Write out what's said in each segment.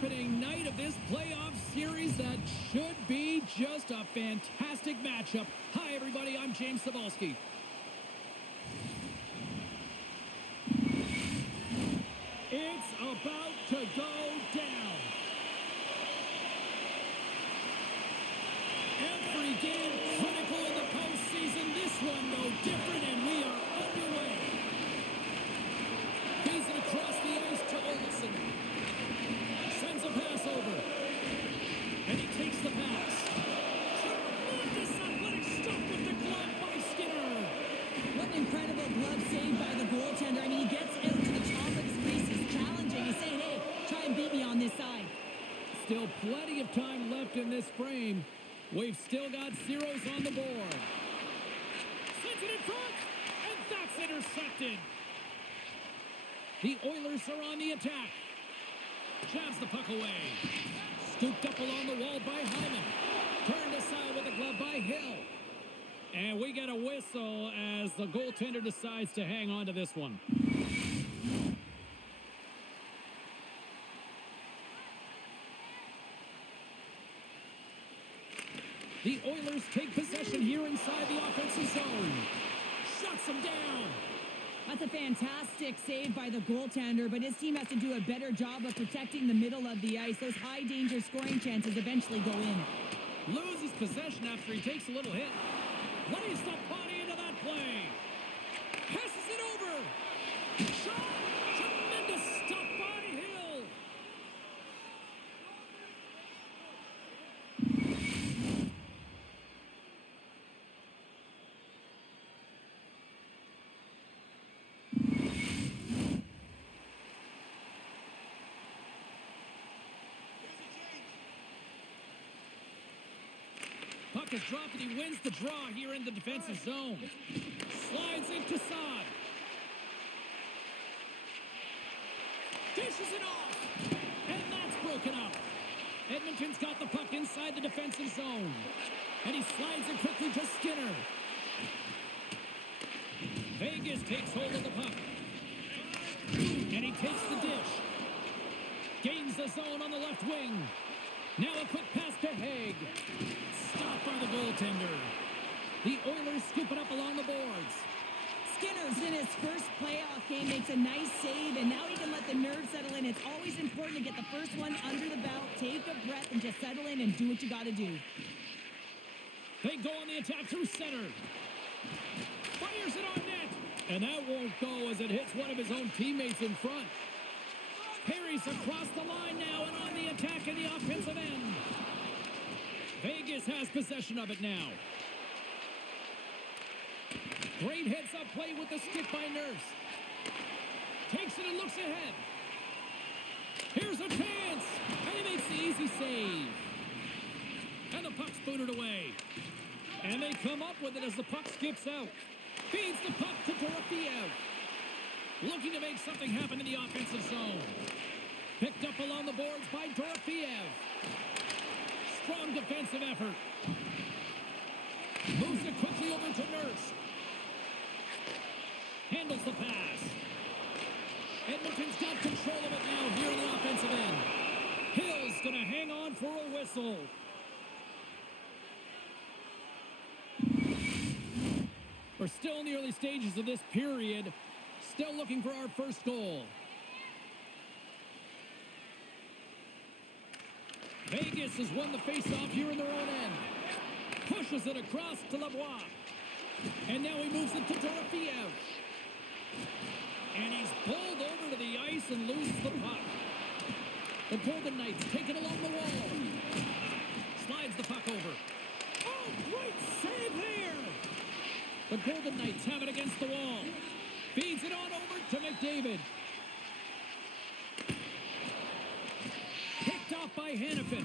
opening night of this playoff series that should be just a fantastic matchup. Hi, everybody. I'm James Cebulski. It's about to go down. Every game critical in the postseason. This one no different, and we are underway. Feeds it across the ice to Olsen. Sends a pass over. And he takes the pass. Tremendous athletic stop with the glove by Skinner. What an incredible glove save by the goaltender. I mean, he gets out to the top of his crease. Challenging. He's saying, hey, try and beat me on this side. Still plenty of time left in this frame. We've still got zeros on the board. Sends it in front, and that's intercepted. The Oilers are on the attack. Jabs the puck away. Scooped up along the wall by Hyman. Turned aside with a glove by Hill. And we get a whistle as the goaltender decides to hang on to this one. The Oilers take possession here inside the offensive zone. Shuts them down. That's a fantastic save by the goaltender, but his team has to do a better job of protecting the middle of the ice. Those high-danger scoring chances eventually go in. Loses possession after he takes a little hit. Plays the body into that play. Passes it over. Shot. Tremendous stop by Hill. Puck is dropped and he wins the draw here in the defensive zone. Slides into Saad. Dishes it off. And that's broken up. Edmonton's got the puck inside the defensive zone. And he slides it quickly to Skinner. Vegas takes hold of the puck. And he takes the dish. Gains the zone on the left wing. Now a quick pass to Haig. Stopped by the goaltender. The Oilers scoop it up along the boards. Skinner's in his first playoff game, makes a nice save, and now he can let the nerves settle in. It's always important to get the first one under the belt, take a breath, and just settle in and do what you got to do. They go on the attack through center. Fires it on net. And that won't go as it hits one of his own teammates in front. Parries across the line now and on the attack in the offensive end. Vegas has possession of it now. Great heads-up play with the stick by Nurse. Takes it and looks ahead. Here's a chance. And he makes the easy save. And the puck's booted away. And they come up with it as the puck skips out. Feeds the puck to Dorofeev. Looking to make something happen in the offensive zone. Picked up along the boards by Dorofeev. Strong defensive effort. Moves it quickly over to Nurse. Handles the pass. Edmonton's got control of it now here in the offensive end. Hill's going to hang on for a whistle. We're still in the early stages of this period. Still looking for our first goal. Vegas has won the faceoff here in their own end. Pushes it across to Lavoie. And now he moves it to Dorofeev. And he's pulled over to the ice and loses the puck. The Golden Knights take it along the wall. Slides the puck over. Oh, great save there! The Golden Knights have it against the wall. Feeds it on over to McDavid. Picked off by Hannafin.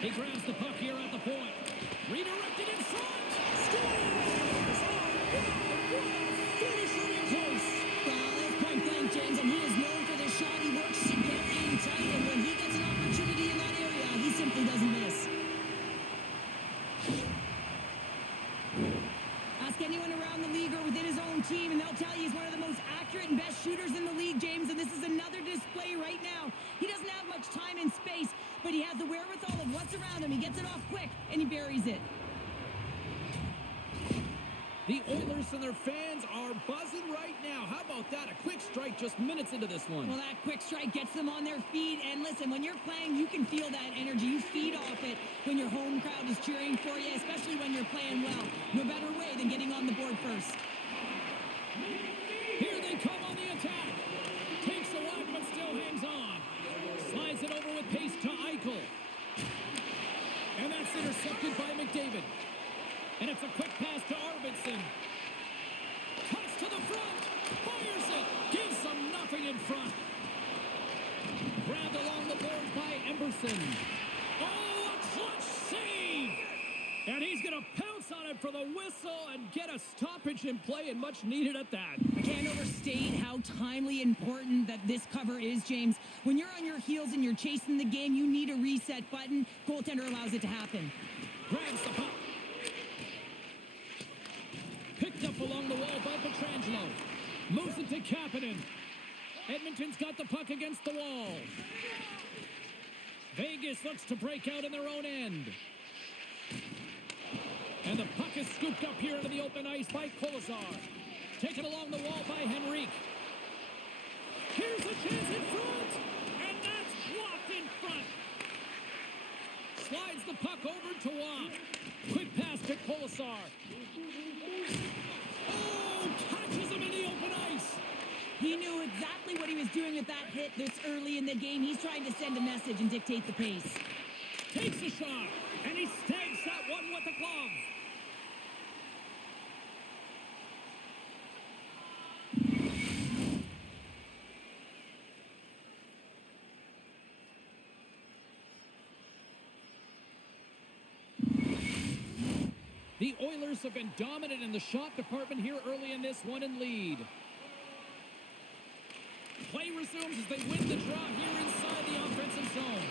He grabs the puck here at the point. Redirected in front. Scores! Oh, what a finisher in close. That's point blank, James, and he is known for this shot. He works to get in tight, and when he gets an opportunity in that area, he simply doesn't miss. Ask anyone around the league or within his own team, and they'll tell you he's one of the most accurate and best shooters in the league, James, and this is another display right now. He doesn't have much much time and space, but he has the wherewithal of what's around him. He gets it off quick, and he buries it. The Oilers and their fans are buzzing right now. How about that? A quick strike just minutes into this one. Well, that quick strike gets them on their feet. And listen, when you're playing, you can feel that energy. You feed off it when your home crowd is cheering for you, especially when you're playing well. No better way than getting on the board first. Here they come on the attack. Takes a whack, but still hangs on. Slides it over with pace to Eichel. And that's intercepted by McDavid. And it's a quick pass to Arvidsson. Cuts to the front. Fires it. Gives them nothing in front. Grabbed along the boards by Emberson. Oh, a clutch save. And he's going to pounce on it for the whistle and get a stoppage in play, and much needed at that. I can't overstate how timely important that this cover is, James. When you're on your heels and you're chasing the game, you need a reset button. Goaltender allows it to happen. Grabs the puck. Picked up along the wall by Pietrangelo. Moves it to Kapanen. Edmonton's got the puck against the wall. Vegas looks to break out in their own end. And the puck is scooped up here into the open ice by Kolesar. Taken along the wall by Henrique. Here's a chance in front. And that's blocked in front. Slides the puck over to Waugh. Quick pass to Kolesar. Oh, catches him in the open ice. He knew exactly what he was doing with that hit this early in the game. He's trying to send a message and dictate the pace. Takes a shot, and he stags that one with the glove. The Oilers have been dominant in the shot department here early in this one and lead. Play resumes as they win the draw here inside the offensive zone.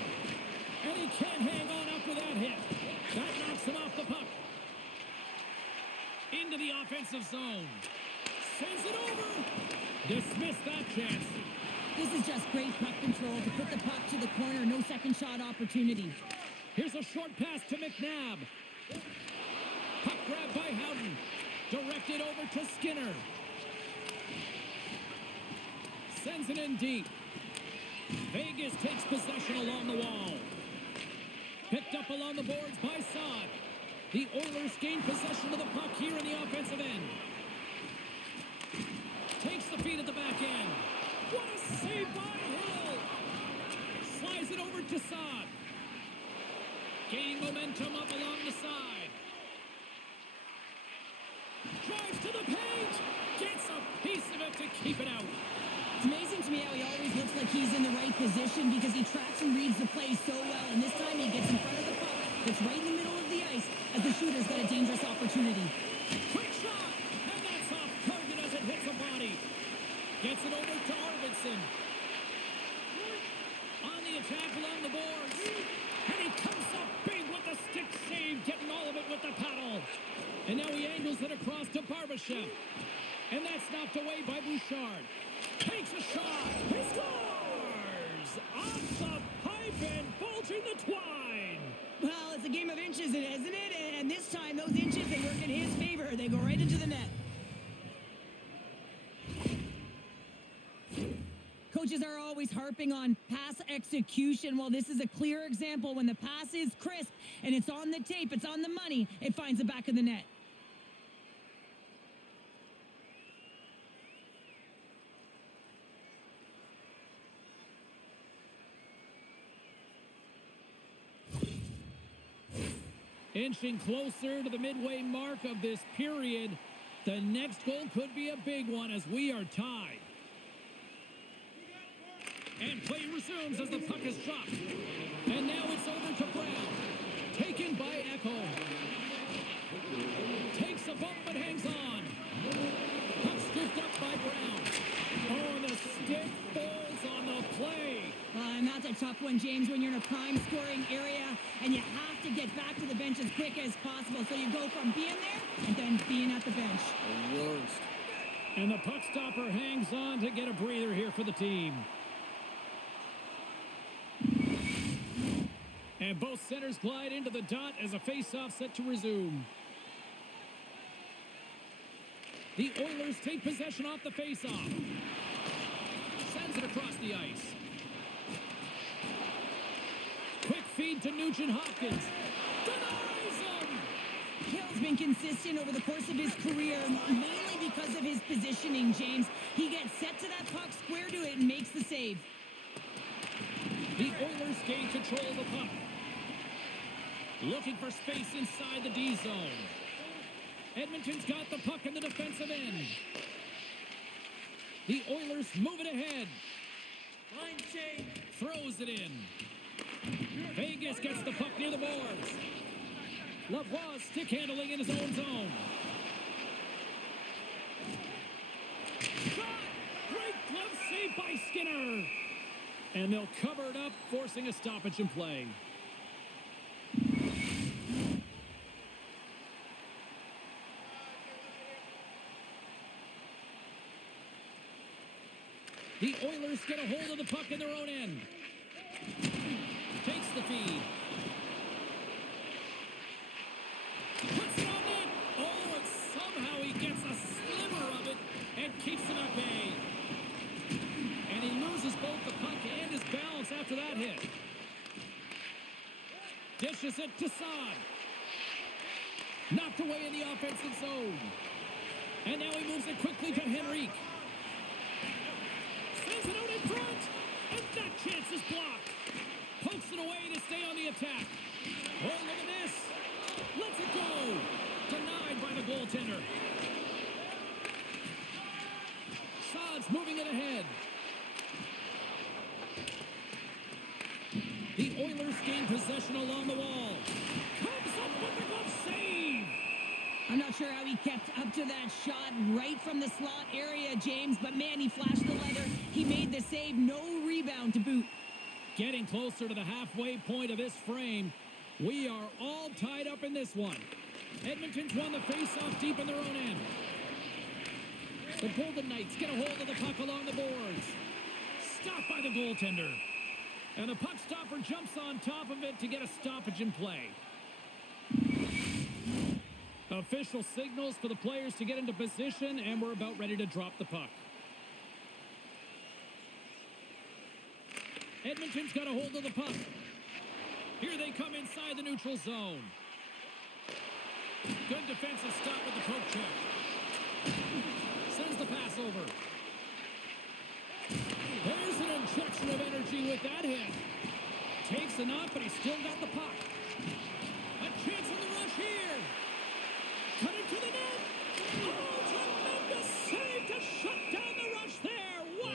And he can't hang on after that hit. That knocks him off the puck. Into the offensive zone. Sends it over. Dismiss that chance. This is just great puck control to put the puck to the corner. No second shot opportunity. Here's a short pass to McNabb. Puck grab by Howden. Directed over to Skinner. Sends it in deep. Vegas takes possession along the wall. Picked up along the boards by Saad. The Oilers gain possession of the puck here in the offensive end. Takes the feed at the back end. What a save by Hill. Slides it over to Saad. Gaining momentum up along the side. Drives to the paint. Gets a piece of it to keep it out. It's amazing to me how he always looks like he's in the right position because he tracks and reads the play so well. And this time he gets in front of the puck. It's right in the middle of the ice as the shooter's got a dangerous opportunity. Quick shot. And that's off target as it hits a body. Gets it over to Arvidsson. On the attack along the boards. And he comes up big with the stick save, getting all of it with the paddle. And now he angles it across to Barbashev. And that's knocked away by Bouchard. Takes a shot. He scores! Off the pipe and bulging the twine. Well, it's a game of inches, isn't it? And this time, those inches, they work in his favor. They go right into the net. Coaches are always harping on pass execution. Well, this is a clear example. When the pass is crisp and it's on the tape, it's on the money, it finds the back of the net. Inching closer to the midway mark of this period. The next goal could be a big one as we are tied. And play resumes as the puck is dropped. And now it's over to Brown. Taken by Echo. Takes a bump but hangs on. Puck scooped up by Brown. Oh, and the stick falls on the play. And that's a tough one, James, when you're in a prime scoring area and you have to get back to the bench as quick as possible. So you go from being there and then being at the bench. The worst. And the puck stopper hangs on to get a breather here for the team. And both centers glide into the dot as a face-off set to resume. The Oilers take possession off the face-off. Sends it across the ice. Quick feed to Nugent Hopkins. Denies him! Hill's been consistent over the course of his career, mainly because of his positioning, James. He gets set to that puck, square to it, and makes the save. The Oilers gain control of the puck. Looking for space inside the D zone. Edmonton's got the puck in the defensive end. The Oilers move it ahead. Line change. Throws it in. Vegas gets the puck near the boards. Lavoie stick handling in his own zone. Shot! Great glove save by Skinner. And they'll cover it up, forcing a stoppage in play. The Oilers get a hold of the puck in their own end. Takes the feed. Puts it on net. Oh, and somehow he gets a sliver of it and keeps it at bay. And he loses both the puck and his balance after that hit. Dishes it to Saad. Knocked away in the offensive zone. And now he moves it quickly to Henrique. Sends it out in front. And that chance is blocked. Pokes it away to stay on the attack. Oh, look at this. Lets it go. Denied by the goaltender. Saad's moving it ahead. The Oilers gain possession along the wall. Comes up with the glove save. I'm not sure how he kept up to that shot right from the slot area, James, but man, he flashed the leather. He made the save, no rebound to boot. Getting closer to the halfway point of this frame. We are all tied up in this one. Edmonton's won the face-off deep in their own end. The Golden Knights get a hold of the puck along the boards. Stopped by the goaltender. And the puck stopper jumps on top of it to get a stoppage in play. Official signals for the players to get into position, and we're about ready to drop the puck. Edmonton's got a hold of the puck. Here they come inside the neutral zone. Good defensive stop with the poke check. Sends the pass over. There's an injection of energy with that hit. Takes the knock, but he's still got the puck. A chance in the rush here. Cutting to the net. Oh, tremendous save to shut down the rush there. Wow.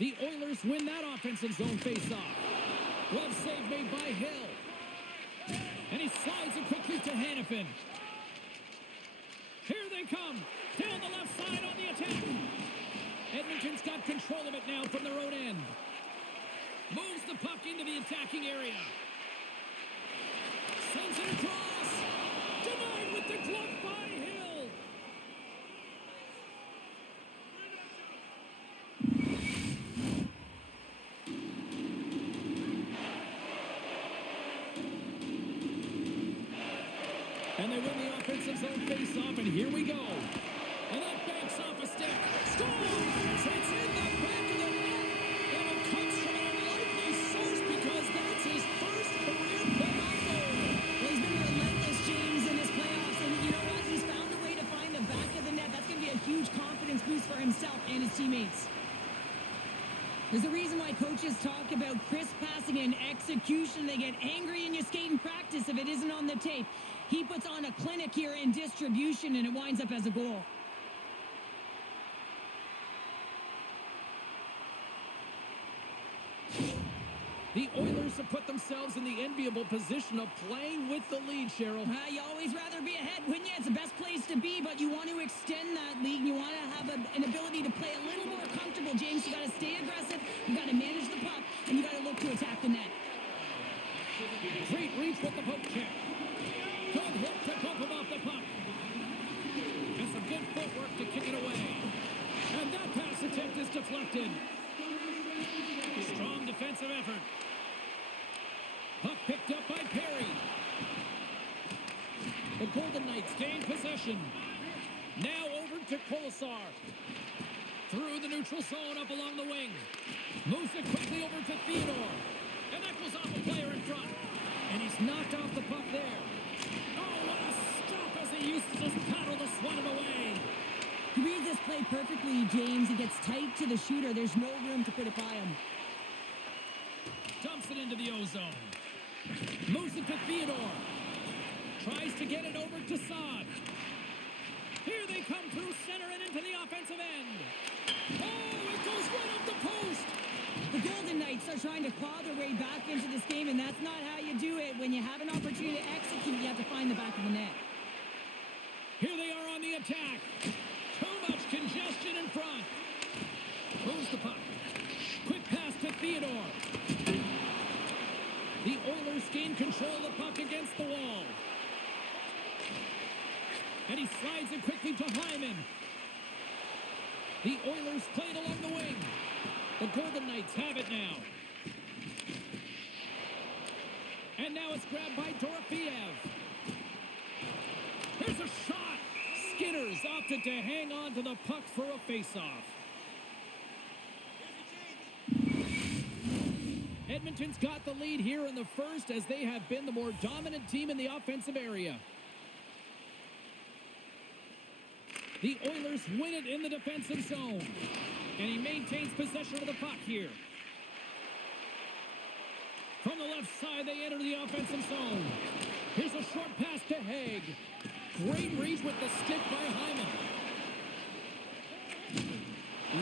The Oilers win that offensive zone face-off. Glove save made by Hill. And he slides it quickly to Hannafin. Here they come. Down the left side on the attack. Edmonton's got control of it now from their own end. Moves the puck into the attacking area. Sends it across. Denied with the glove by Hill. And they win the offensive zone face-off, and here we go. And that banks off a stick. Scores! It's in the back of the net. And it comes from an unlikely source because that's his first career playoff goal. Well, he's been relentless, James, in his playoffs, and you know what? He's found a way to find the back of the net. That's going to be a huge confidence boost for himself and his teammates. There's a reason why coaches talk about crisp passing and execution. They get angry in your skate and practice if it isn't on the tape. He puts on a clinic here in distribution, and it winds up as a goal. The Oilers have put themselves in the enviable position of playing with the lead, Cheryl. You always rather be ahead, wouldn't you? It's the best place to be, but you want to extend that lead. And you want to have an ability to play a little more comfortable, James. You got to stay aggressive. You got to manage the puck, and you got to look to attack the net. Great reach with the poke check. Good hit to bump him off the puck. And some good footwork to kick it away. And that pass attempt is deflected. Strong defensive effort. Puck picked up by Perry. The Golden Knights gain possession. Now over to Kolesar. Through the neutral zone up along the wing. Moves it quickly over to Theodore. And that goes off a player in front. And he's knocked off the puck there. Oh, what a stop as he uses his paddle to swat it away. He reads this play perfectly, James. He gets tight to the shooter. There's no room to put it by him. Dumps it into the ozone. Moves it to Theodore. Tries to get it over to Saad. Here they come through center and into the offensive end. Oh, it goes right off the post. The Golden Knights are trying to claw their way back into this game, and that's not how you do it. When you have an opportunity to execute, you have to find the back of the net. Here they are on the attack. Too much congestion in front. Moves the puck. Quick pass to Theodore. The Oilers gain control of the puck against the wall. And he slides it quickly to Hyman. The Oilers played along the wing. The Golden Knights have it now. And now it's grabbed by Dorofeev. Here's a shot. Skinner's opted to hang on to the puck for a face-off. Edmonton's got the lead here in the first as they have been the more dominant team in the offensive area. The Oilers win it in the defensive zone. And he maintains possession of the puck here. From the left side, they enter the offensive zone. Here's a short pass to Haig. Great reach with the stick by Hyman.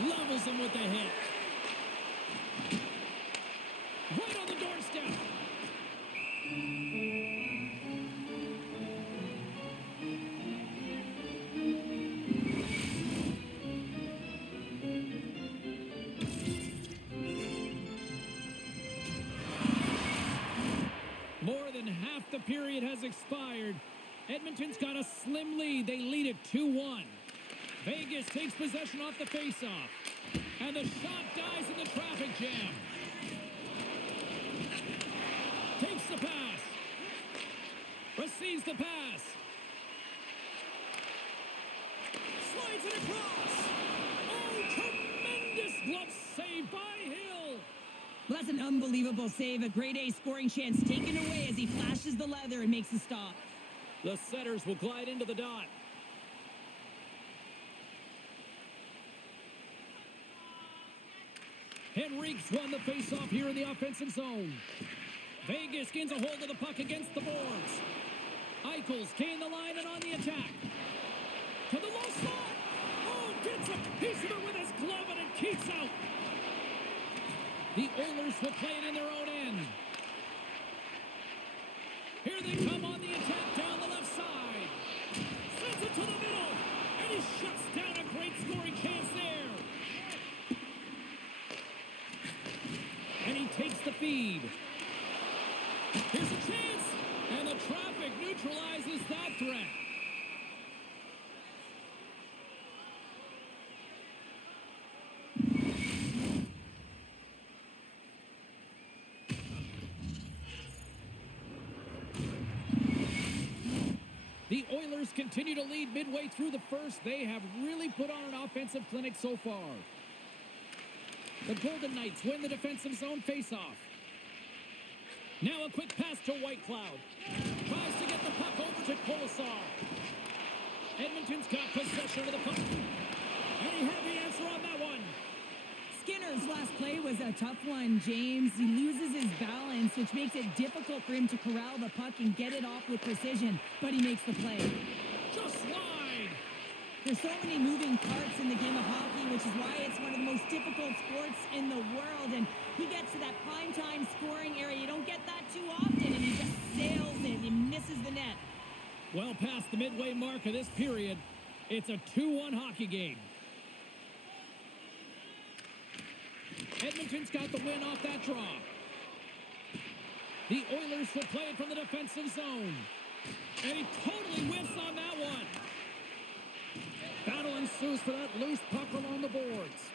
Levels him with the hit. Right on the doorstep. More than half the period has expired. Edmonton's got a slim lead. They lead it 2-1. Vegas takes possession off the faceoff. And the shot dies in the traffic jam. Takes the pass. Receives the pass. Slides it across. Oh, tremendous glove save by Hill. Well, that's an unbelievable save. A grade A scoring chance taken away as he flashes the leather and makes the stop. The setters will glide into the dot. Henrique's won the faceoff here in the offensive zone. Vegas gains a hold of the puck against the boards. Eichel's gain the line and on the attack. To the low slot. Oh, gets a piece of it with his glove and it keeps out. The Oilers will play it in their own end. Here they come on the attack down the left side. Sends it to the middle. And he shuts down a great scoring chance there. And he takes the feed. Here's a chance. And the traffic neutralizes that threat. The Oilers continue to lead midway through the first. They have really put on an offensive clinic so far. The Golden Knights win the defensive zone faceoff. Now a quick pass to Whitecloud. Tries to get the puck over to Kolesar. Edmonton's got possession of the puck. And he had the answer on that one. Skinner's last play was a tough one, James. He loses his balance, which makes it difficult for him to corral the puck and get it off with precision, but he makes the play. Just wide. There's so many moving parts in the game of hockey, which is why it's one of the most difficult sports in the world. And he gets to that primetime scoring area. You don't get that too often, and he just sails in. He misses the net. Well past the midway mark of this period, it's a 2-1 hockey game. Edmonton's got the win off that draw. The Oilers will play it from the defensive zone. And he totally whiffs on that one. Battle ensues for that loose puck along the boards.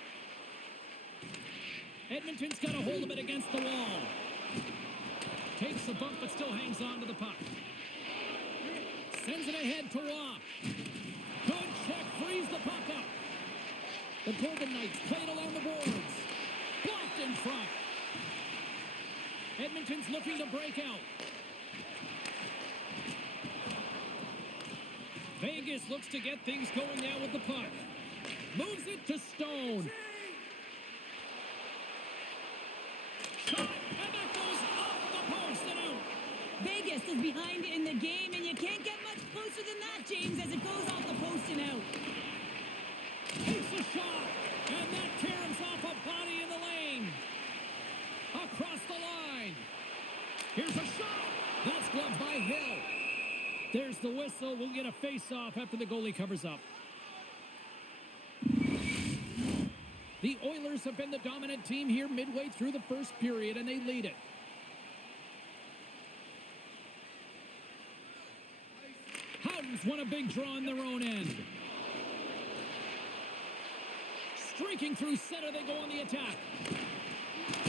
Edmonton's got a hold of it against the wall. Takes a bump but still hangs on to the puck. Sends it ahead to Waugh. Good check, frees the puck up. The Golden Knights play it along the boards. Blocked in front. Edmonton's looking to break out. Vegas looks to get things going now with the puck. Moves it to Stone. Shot, and that goes off the post and out. Vegas is behind in the game, and you can't get much closer than that, James, as it goes off the post and out. Takes a shot, and that tears off a body in the lane. Across the line. Here's a shot. That's gloved by Hill. There's the whistle. We'll get a face-off after the goalie covers up. The Oilers have been the dominant team here midway through the first period, and they lead it. Howden's won a big draw on their own end. Streaking through center, they go on the attack.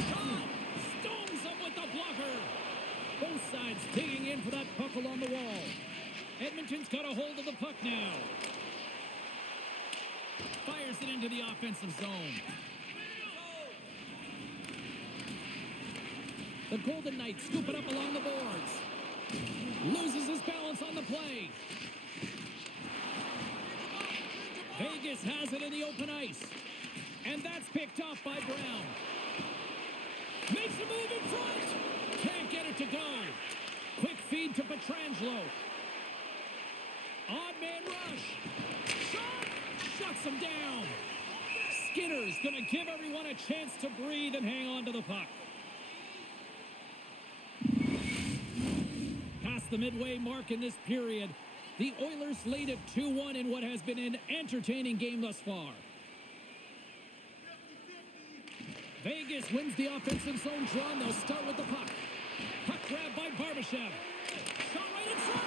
Shot! Stones them with the blocker. Both sides digging in for that puck along the wall. Edmonton's got a hold of the puck now. Fires it into the offensive zone. The Golden Knights scoop it up along the boards. Loses his balance on the play. Vegas has it in the open ice. And that's picked up by Brown. Makes a move in front. Can't get it to go. Quick feed to Pietrangelo. Odd man rush. Shot. Shuts him down. Skinner's going to give everyone a chance to breathe and hang on to the puck. Past the midway mark in this period, the Oilers lead at 2-1 in what has been an entertaining game thus far. Vegas wins the offensive zone draw, and they'll start with the puck. Puck grab by Barbashev. Shot right in front.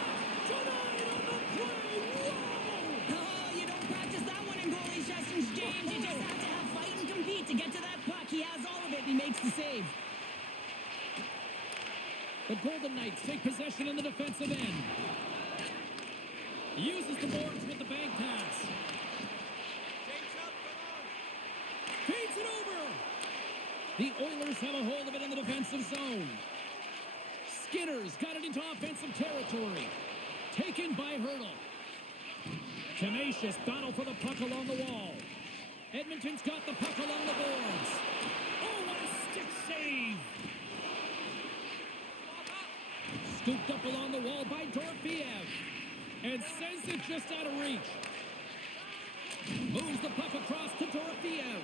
Denied on the play. Whoa! Oh, you don't practice that one in goalie sessions, James. You just have to have fight and compete to get to that puck. He has all of it, and he makes the save. The Golden Knights take possession in the defensive end. Uses the boards with the bank pass. Feeds it over. The Oilers have a hold of it in the defensive zone. Skinner's got it into offensive territory. Taken by Hurdle. Tenacious battle for the puck along the wall. Edmonton's got the puck along the boards. Oh, what a stick save. Scooped up along the wall by Dorofeev. And sends it just out of reach. Moves the puck across to Dorofeev.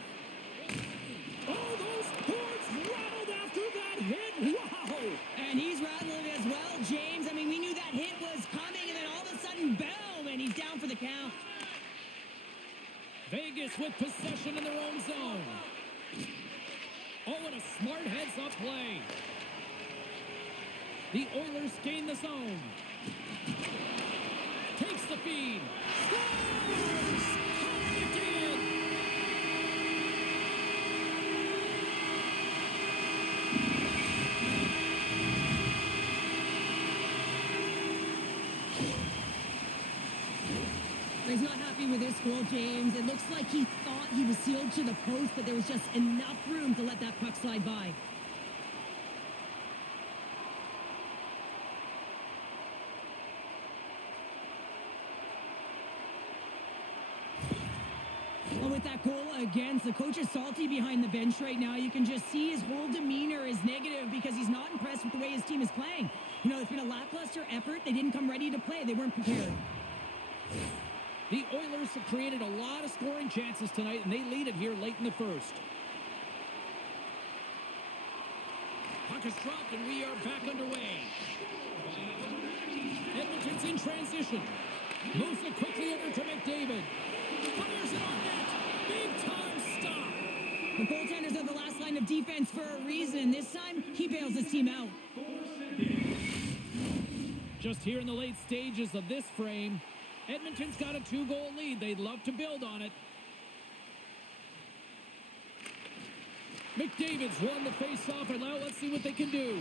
Oh, those boards rattled after that hit. Wow! And he's rattling as well, James. I mean, we knew that hit was coming, and then all of a sudden, boom, and he's down for the count. Vegas with possession in their own zone. Oh, what a smart heads-up play. The Oilers gain the zone. Takes the feed. Scores! Calling again! He's not happy with this goal, James. It looks like he thought he was sealed to the post, but there was just enough room to let that puck slide by. Well, with that goal against, the coach is salty behind the bench right now. You can just see his whole demeanor is negative because he's not impressed with the way his team is playing. You know, it's been a lackluster effort. They didn't come ready to play. They weren't prepared. The Oilers have created a lot of scoring chances tonight, and they lead it here late in the first. Puck is dropped, and we are back underway. Edmonton's in transition. Moves it quickly over to McDavid. Fires it on net. Big-time stop. The goaltenders are the last line of defense for a reason. This time, he bails his team out. Just here in the late stages of this frame, Edmonton's got a 2-goal lead. They'd love to build on it. McDavid's won the face-off, and now let's see what they can do.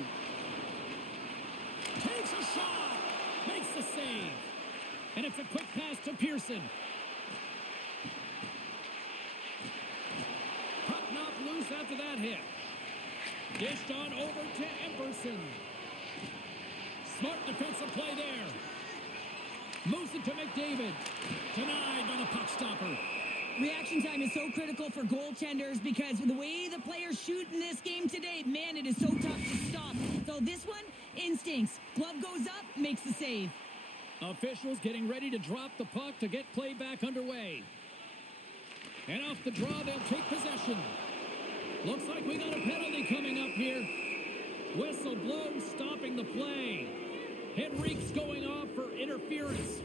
Takes a shot. Makes the save. And it's a quick pass to Pearson. Puck knocked loose after that hit. Dished on over to Emberson. Smart defensive play there. Moves it to McDavid. Denied by the puck stopper. Reaction time is so critical for goaltenders because the way the players shoot in this game today, man, it is so tough to stop. So this one, instincts. Glove goes up, makes the save. Officials getting ready to drop the puck to get play back underway. And off the draw, they'll take possession. Looks like we got a penalty coming up here. Whistle blows, stopping the play. Henrique's going off for interference.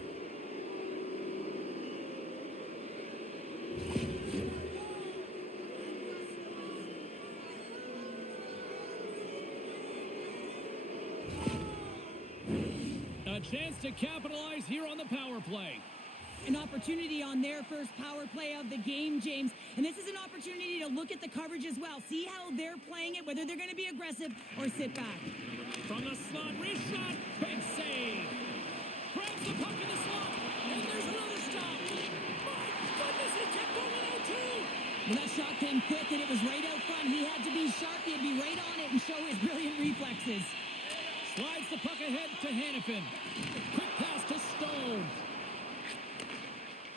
A chance to capitalize here on the power play. An opportunity on their first power play of the game, James. And this is an opportunity to look at the coverage as well. See how they're playing it, whether they're going to be aggressive or sit back. From the slot, wrist shot, big save. Grabs the puck in the slot, and there's another stop. My goodness, he kept going out too. Well, that shot came quick, and it was right out front. He had to be sharp. He had to be right on it and show his brilliant reflexes. Slides the puck ahead to Hannafin. Quick pass to Stone.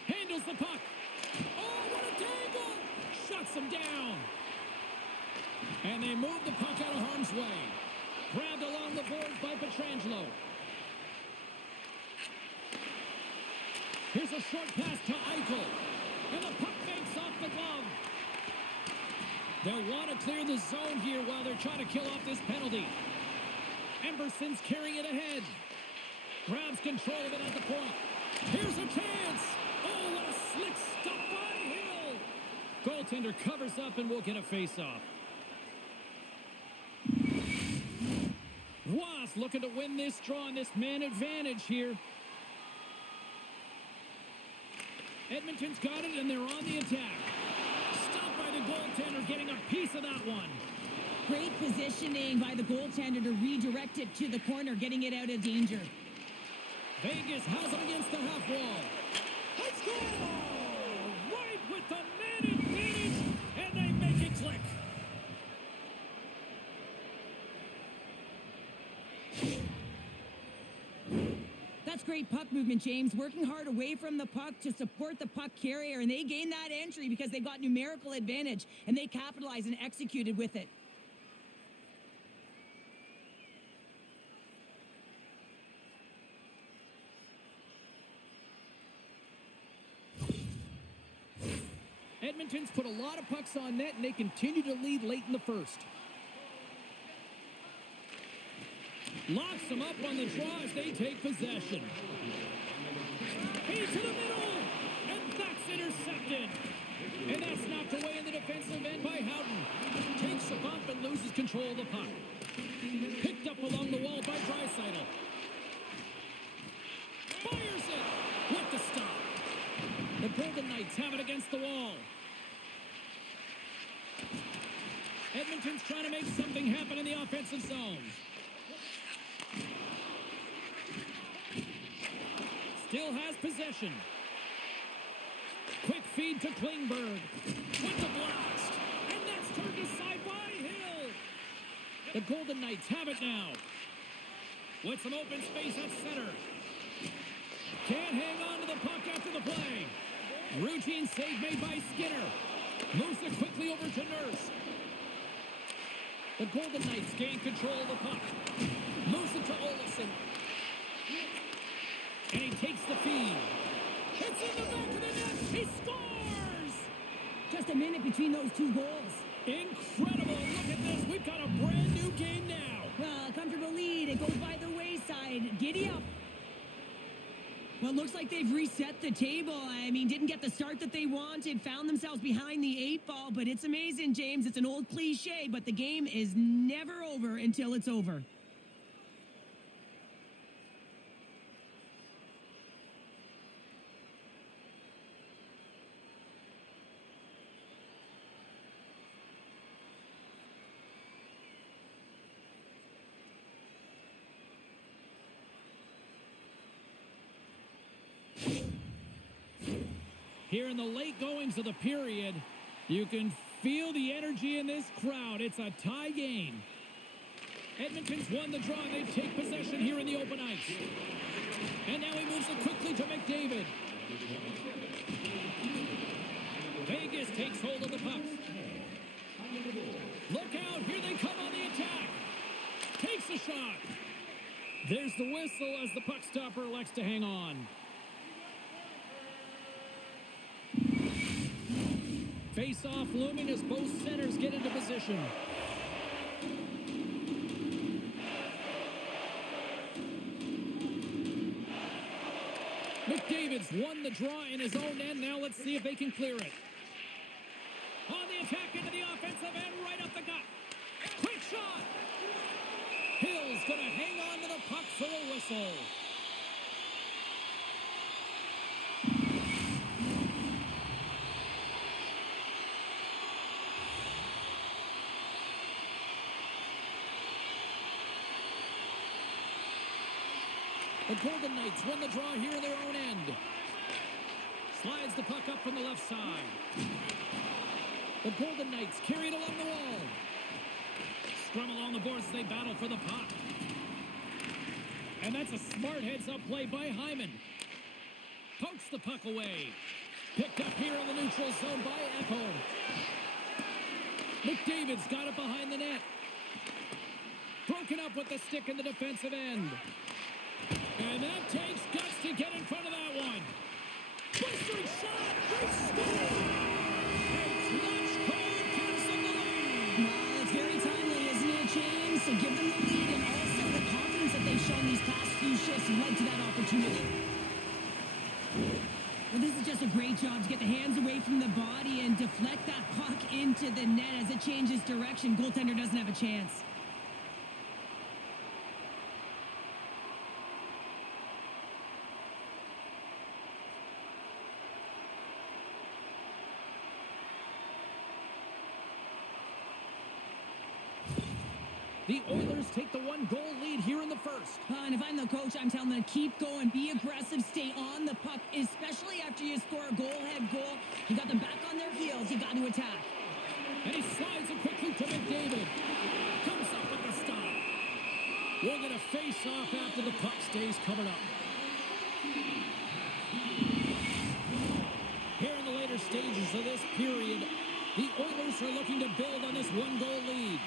Handles the puck. Oh, what a tangle! Shuts him down. And they move the puck out of harm's way. Grabbed along the boards by Pietrangelo. Here's a short pass to Eichel. And the puck banks off the glove. They'll want to clear the zone here while they're trying to kill off this penalty. Emberson's carrying it ahead. Grabs control of it at the point. Here's a chance. Oh, what a slick stop by Hill. Goaltender covers up and will get a face-off. Ross looking to win this draw and this man advantage here. Edmonton's got it, and they're on the attack. Stopped by the goaltender, getting a piece of that one. Great positioning by the goaltender to redirect it to the corner, getting it out of danger. Vegas has it against the half wall. Let's go! Right with the man advantage, and they make it click. That's great puck movement, James. Working hard away from the puck to support the puck carrier, and they gained that entry because they got numerical advantage, and they capitalized and executed with it. Edmonton's put a lot of pucks on net, and they continue to lead late in the first. Locks them up on the draw as they take possession. Feed to the middle, and that's intercepted. And that's knocked away in the defensive end by Houghton. Takes a bump and loses control of the puck. Picked up along the wall by Draisaitl. Fires it with the stop. The Golden Knights have it against the wall. Edmonton's trying to make something happen in the offensive zone. Still has possession. Quick feed to Klingberg. With the blast. And that's turned aside by Hill. The Golden Knights have it now. With some open space at center. Can't hang on to the puck after the play. Routine save made by Skinner. Moves it quickly over to Nurse. The Golden Knights gain control of the puck. Moves it to Olofsson. And he takes the feed. It's in the back of the net. He scores! Just a minute between those two goals. Incredible. Look at this. We've got a brand new game now. Well, a comfortable lead. It goes by the wayside. Giddy up. Well, it looks like they've reset the table. I mean, didn't get the start that they wanted, found themselves behind the 8 ball, but it's amazing, James. It's an old cliche, but the game is never over until it's over. Here in the late goings of the period, you can feel the energy in this crowd. It's a tie game. Edmonton's won the draw. They take possession here in the open ice. And now he moves it quickly to McDavid. Vegas takes hold of the puck. Look out. Here they come on the attack. Takes a shot. There's the whistle as the puck stopper elects to hang on. Face-off looming as both centers get into position. McDavid's won the draw in his own end. Now let's see if they can clear it. On the attack into the offensive end, right up the gut. Quick shot. Hill's going to hang on to the puck for a whistle. The Golden Knights win the draw here in their own end. Slides the puck up from the left side. The Golden Knights carry it along the wall. Scrum along the boards as they battle for the puck. And that's a smart heads-up play by Hyman. Pokes the puck away. Picked up here in the neutral zone by Echo. McDavid's got it behind the net. Broken up with the stick in the defensive end. And that takes guts to get in front of that one. Blistering shot. They score. A clutch goal gives them the lead. Well, it's very timely, isn't it, James? To give them the lead and also the confidence that they've shown these past few shifts led to that opportunity. Well, this is just a great job to get the hands away from the body and deflect that puck into the net as it changes direction. Goaltender doesn't have a chance. The Oilers take the 1-goal lead here in the first. And if I'm the coach, I'm telling them to keep going, be aggressive, stay on the puck, especially after you score a goal-ahead goal. You got them back on their heels. You got to attack. And he slides it quickly to McDavid. Comes up with the stop. We're going to face off after the puck stays covered up. Here in the later stages of this period, the Oilers are looking to build on this 1-goal lead.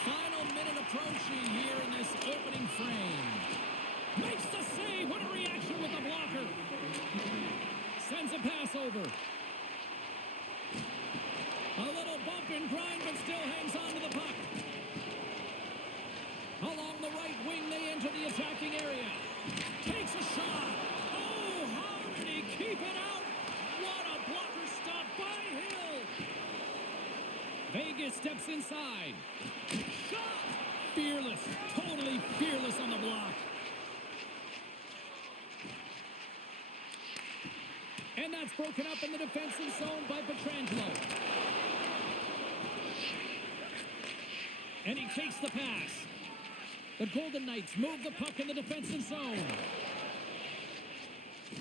Final minute approaching here in this opening frame. Makes the save. What a reaction with the blocker. Sends a pass over. A little bump and grind, but still hangs on to the puck. Along the right wing, they enter the attacking area. Takes a shot. Oh, how did he keep it out? What a blocker stop by Hill. Vegas steps inside. Shot! Fearless. Totally fearless on the block. And that's broken up in the defensive zone by Pietrangelo. And he takes the pass. The Golden Knights move the puck in the defensive zone.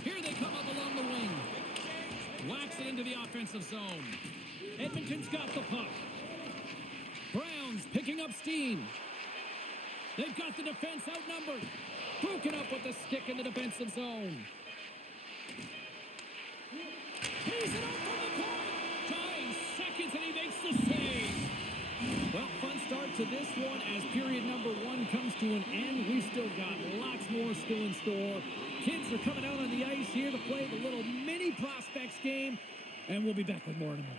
Here they come up along the wing. Whacks it into the offensive zone. Edmonton's got the puck. Browns picking up steam. They've got the defense outnumbered. Broken up with the stick in the defensive zone. He's it up from the point. Tying seconds and he makes the save. Well, fun start to this one as period number 1 comes to an end. We've still We've got lots more still in store. Kids are coming out on the ice here to play the little mini prospects game, and we'll be back with more in a minute.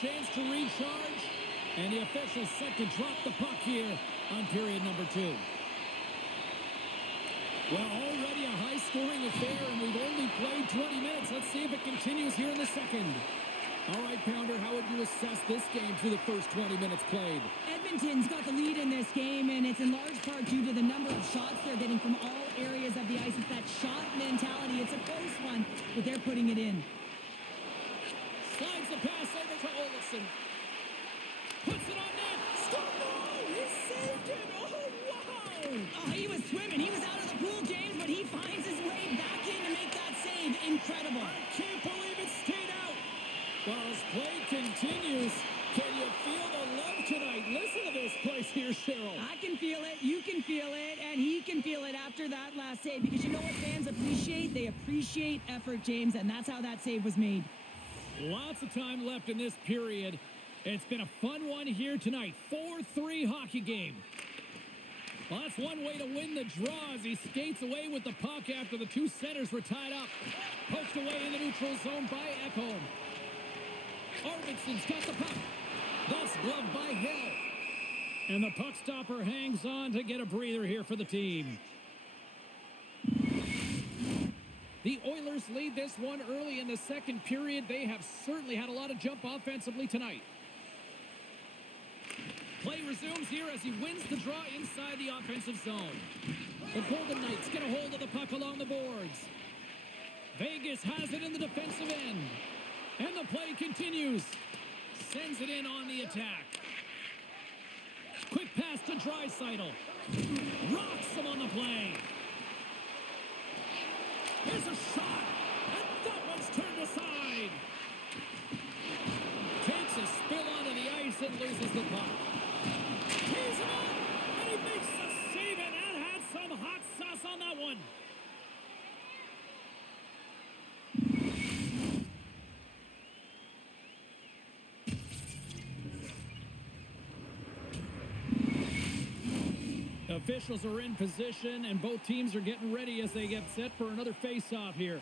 chance to recharge. And the official's set to drop the puck here on period number 2. Well, already a high-scoring affair, and we've only played 20 minutes. Let's see if it continues here in the second. All right, Pounder, how would you assess this game through the first 20 minutes played? Edmonton's got the lead in this game, and it's in large part due to the number of shots they're getting from all areas of the ice. It's that shot mentality. It's a close one, but they're putting it in. Slides the pass over to Olofsson. Puts it on net. Score! He saved it! Oh, wow! Oh, he was swimming. He was out of the pool, James, but he finds his way back in to make that save. Incredible. I can't believe it stayed out. Well, as play continues, can you feel the love tonight? Listen to this place here, Cheryl. I can feel it, you can feel it, and he can feel it after that last save. Because you know what fans appreciate? They appreciate effort, James, and that's how that save was made. Lots of time left in this period. It's been a fun one here tonight. 4-3 hockey game. Well, that's one way to win the draw as he skates away with the puck after the two centers were tied up. Poked away in the neutral zone by Ekholm. Arvidsson's got the puck. That's gloved by Hill. And the puck stopper hangs on to get a breather here for the team. The Oilers lead this one early in the second period. They have certainly had a lot of jump offensively tonight. Play resumes here as he wins the draw inside the offensive zone. The Golden Knights get a hold of the puck along the boards. Vegas has it in the defensive end. And the play continues. Sends it in on the attack. Quick pass to Draisaitl. Rocks him on the play. Here's a shot. And that one's turned aside. Takes a spill onto the ice and loses the puck. He's him up. And he makes the save, and that had some hot sauce on that one. Officials are in position, and both teams are getting ready as they get set for another face-off here.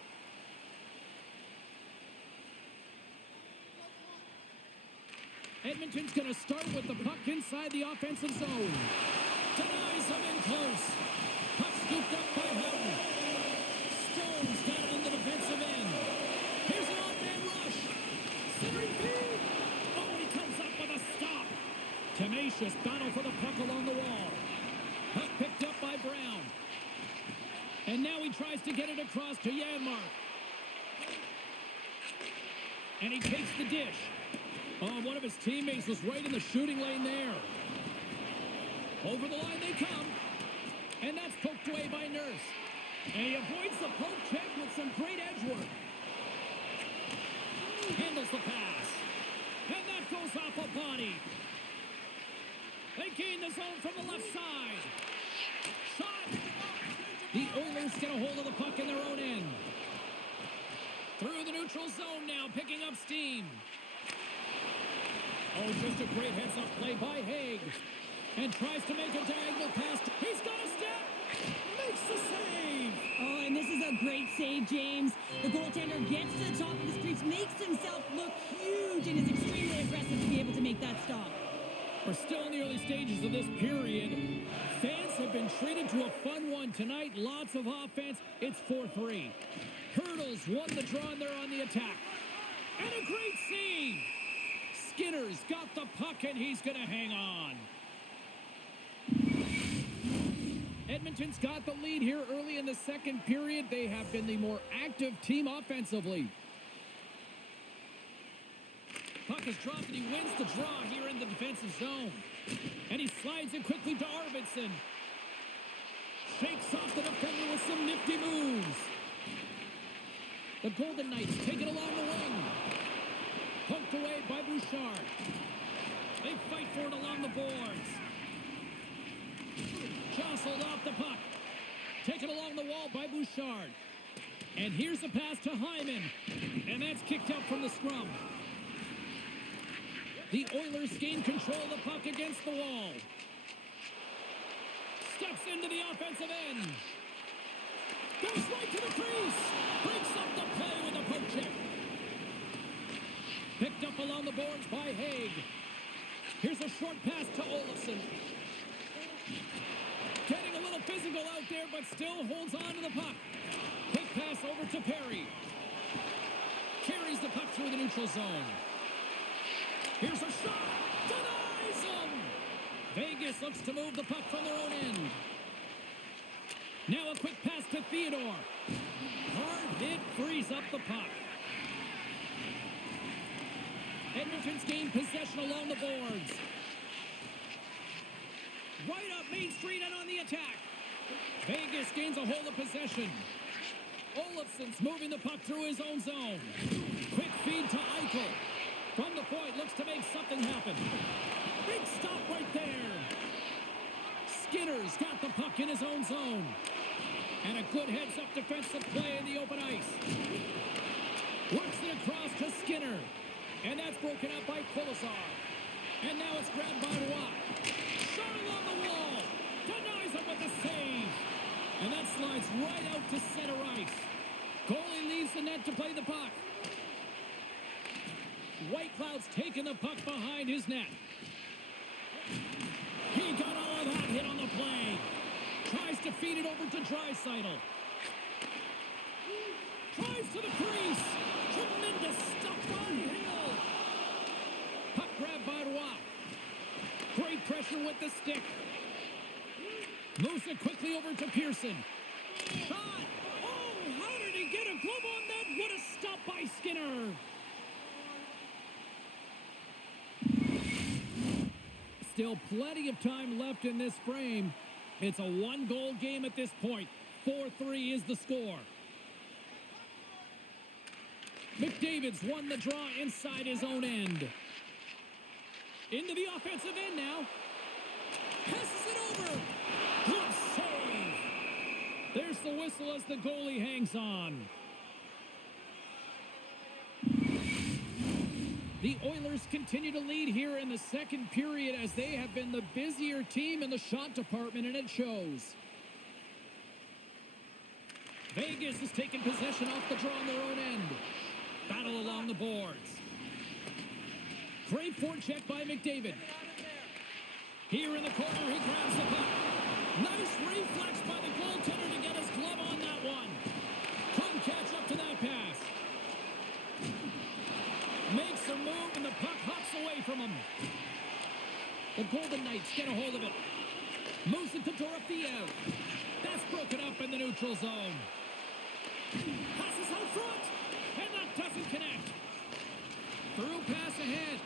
Edmonton's going to start with the puck inside the offensive zone. Denies him in close. Puck scooped up by Houghton. Stone's got it in the defensive end. Here's an off-man rush. Centering feed. Oh, and he comes up with a stop. Tenacious battle for the puck along the wall. Puck picked up by Brown. And now he tries to get it across to Janmark. And he takes the dish. Oh, one of his teammates was right in the shooting lane there. Over the line they come. And that's poked away by Nurse. And he avoids the poke check with some great edge work. Handles the pass. And that goes off a body. They gain the zone from the left side. Shot. The Oilers get a hold of the puck in their own end. Through the neutral zone now, picking up steam. Oh, just a great heads-up play by Haig. And tries to make a diagonal pass. He's got a step. Makes the save. Oh, and this is a great save, James. The goaltender gets to the top of his crease, makes himself look huge, and is extremely aggressive to be able to make that stop. We're still in the early stages of this period. Fans have been treated to a fun one tonight. Lots of offense. It's 4-3. Hurdles won the draw, and they're on the attack. And a great save. Skinner's got the puck, and he's going to hang on. Edmonton's got the lead here early in the second period. They have been the more active team offensively. Puck is dropped, and he wins the draw here in the defensive zone. And he slides it quickly to Arvidsson. Shakes off the defender with some nifty moves. The Golden Knights take it along the wing. Poked away by Bouchard. They fight for it along the boards. Jostled off the puck. Taken along the wall by Bouchard. And here's a pass to Hyman. And that's kicked out from the scrum. The Oilers gain control of the puck against the wall. Steps into the offensive end. Goes right to the crease. Breaks up the play with a poke check. Picked up along on the boards by Haig. Here's a short pass to Olofsson. Getting a little physical out there, but still holds on to the puck. Quick pass over to Perry. Carries the puck through the neutral zone. Here's a shot. Denies him. Vegas looks to move the puck from their own end. Now a quick pass to Theodore. Hard hit frees up the puck. Edmonton's gained possession along the boards. Right up Main Street and on the attack. Vegas gains a hold of possession. Olofsson's moving the puck through his own zone. Quick feed to Eichel. From the point, looks to make something happen. Big stop right there. Skinner's got the puck in his own zone. And a good heads-up defensive play in the open ice. Works it across to Skinner. And that's broken up by Kolesar. And now it's grabbed by Roy. Shot along the wall. Denies him with the save. And that slides right out to center ice. Goalie leaves the net to play the puck. Whitecloud's taking the puck behind his net. He got all of that hit on the play. Tries to feed it over to Draisaitl. Drives to the crease. Tremendous stuff by Hill. Puck grab by Roy. Great pressure with the stick. Moves it quickly over to Pearson. Shot. Oh, how did he get a glove on that? What a stop by Skinner. Still plenty of time left in this frame. It's a one-goal game at this point. 4-3 is the score. McDavid's won the draw inside his own end. Into the offensive end now. Passes it over. Good save. There's the whistle as the goalie hangs on. The Oilers continue to lead here in the second period as they have been the busier team in the shot department, and it shows. Vegas has taken possession off the draw on their own end. Battle along the boards. Great forecheck by McDavid. Here in the corner, he grabs the puck. Nice reflex by the goaltender to get his glove on that one. Couldn't catch up to that pass. Makes a move, and the puck hops away from him. The Golden Knights get a hold of it. Moves it to Dorofeev. That's broken up in the neutral zone. Passes out front, and that doesn't connect. Through pass ahead.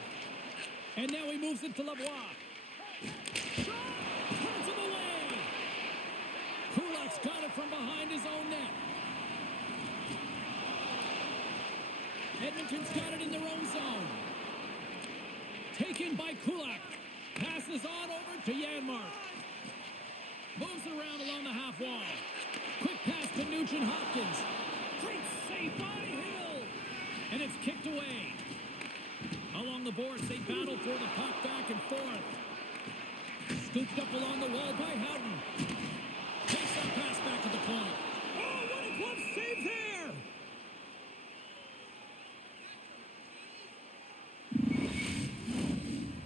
And now he moves it to Lavoie. Shot! Turns him away. Kulak's got it from behind his own net. Edmonton's got it in their own zone. Taken by Kulak. Passes on over to Janmark. Moves it around along the half wall. Quick pass to Nugent Hopkins. Great save by Hill. And it's kicked away. Along the boards, they battle for the puck back and forth. Scooped up along the wall by Houghton. Takes that pass back to the point. Oh, what a glove save there!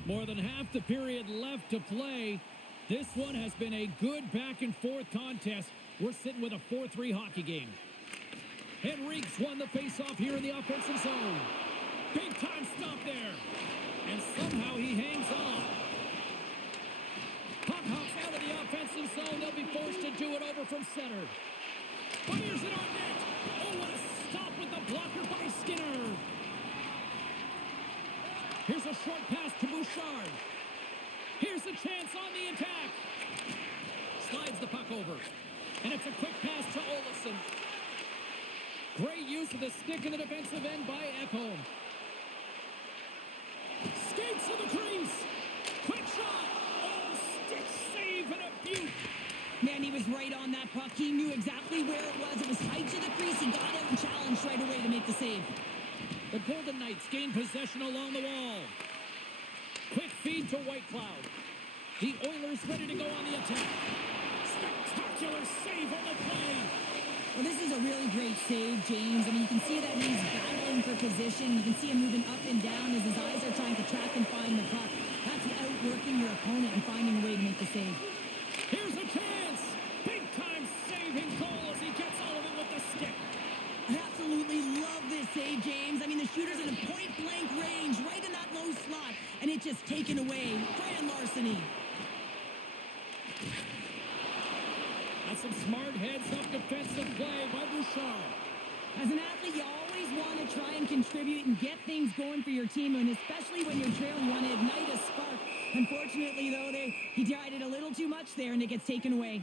More than half the period left to play. This one has been a good back-and-forth contest. We're sitting with a 4-3 hockey game. Henrique's won the face-off here in the offensive zone. Big-time stop there. And somehow he hangs on. Puck hops out of the offensive zone. They'll be forced to do it over from center. Fires it on net. Oh, what a stop with the blocker by Skinner. Here's a short pass to Bouchard. Here's a chance on the attack. Slides the puck over. And it's a quick pass to Olofsson. Great use of the stick in the defensive end by Ekholm. Skates to the crease. Quick shot. Oh, stick save and a beaut. Man, he was right on that puck. He knew exactly where it was. It was tight to the crease. He got out and challenged right away to make the save. The Golden Knights gain possession along the wall. Quick feed to Whitecloud. The Oilers ready to go on the attack. Spectacular save on the play. Well, this is a really great save, James. I mean, you can see that he's battling for position. You can see him moving up and down as his eyes are trying to track and find the puck. That's outworking your opponent and finding a way to make the save. Here's a chance. Big-time saving goal as he gets all of it with the stick. I absolutely love this save, James. I mean, the shooter's in a point-blank range right in that low slot, and it's just taken away. Fran Larceny. That's some smart heads-up defensive play by Bouchard. As an athlete, you always want to try and contribute and get things going for your team, and especially when you're trailing, you want to ignite a spark. Unfortunately, though, he tried it a little too much there, and it gets taken away.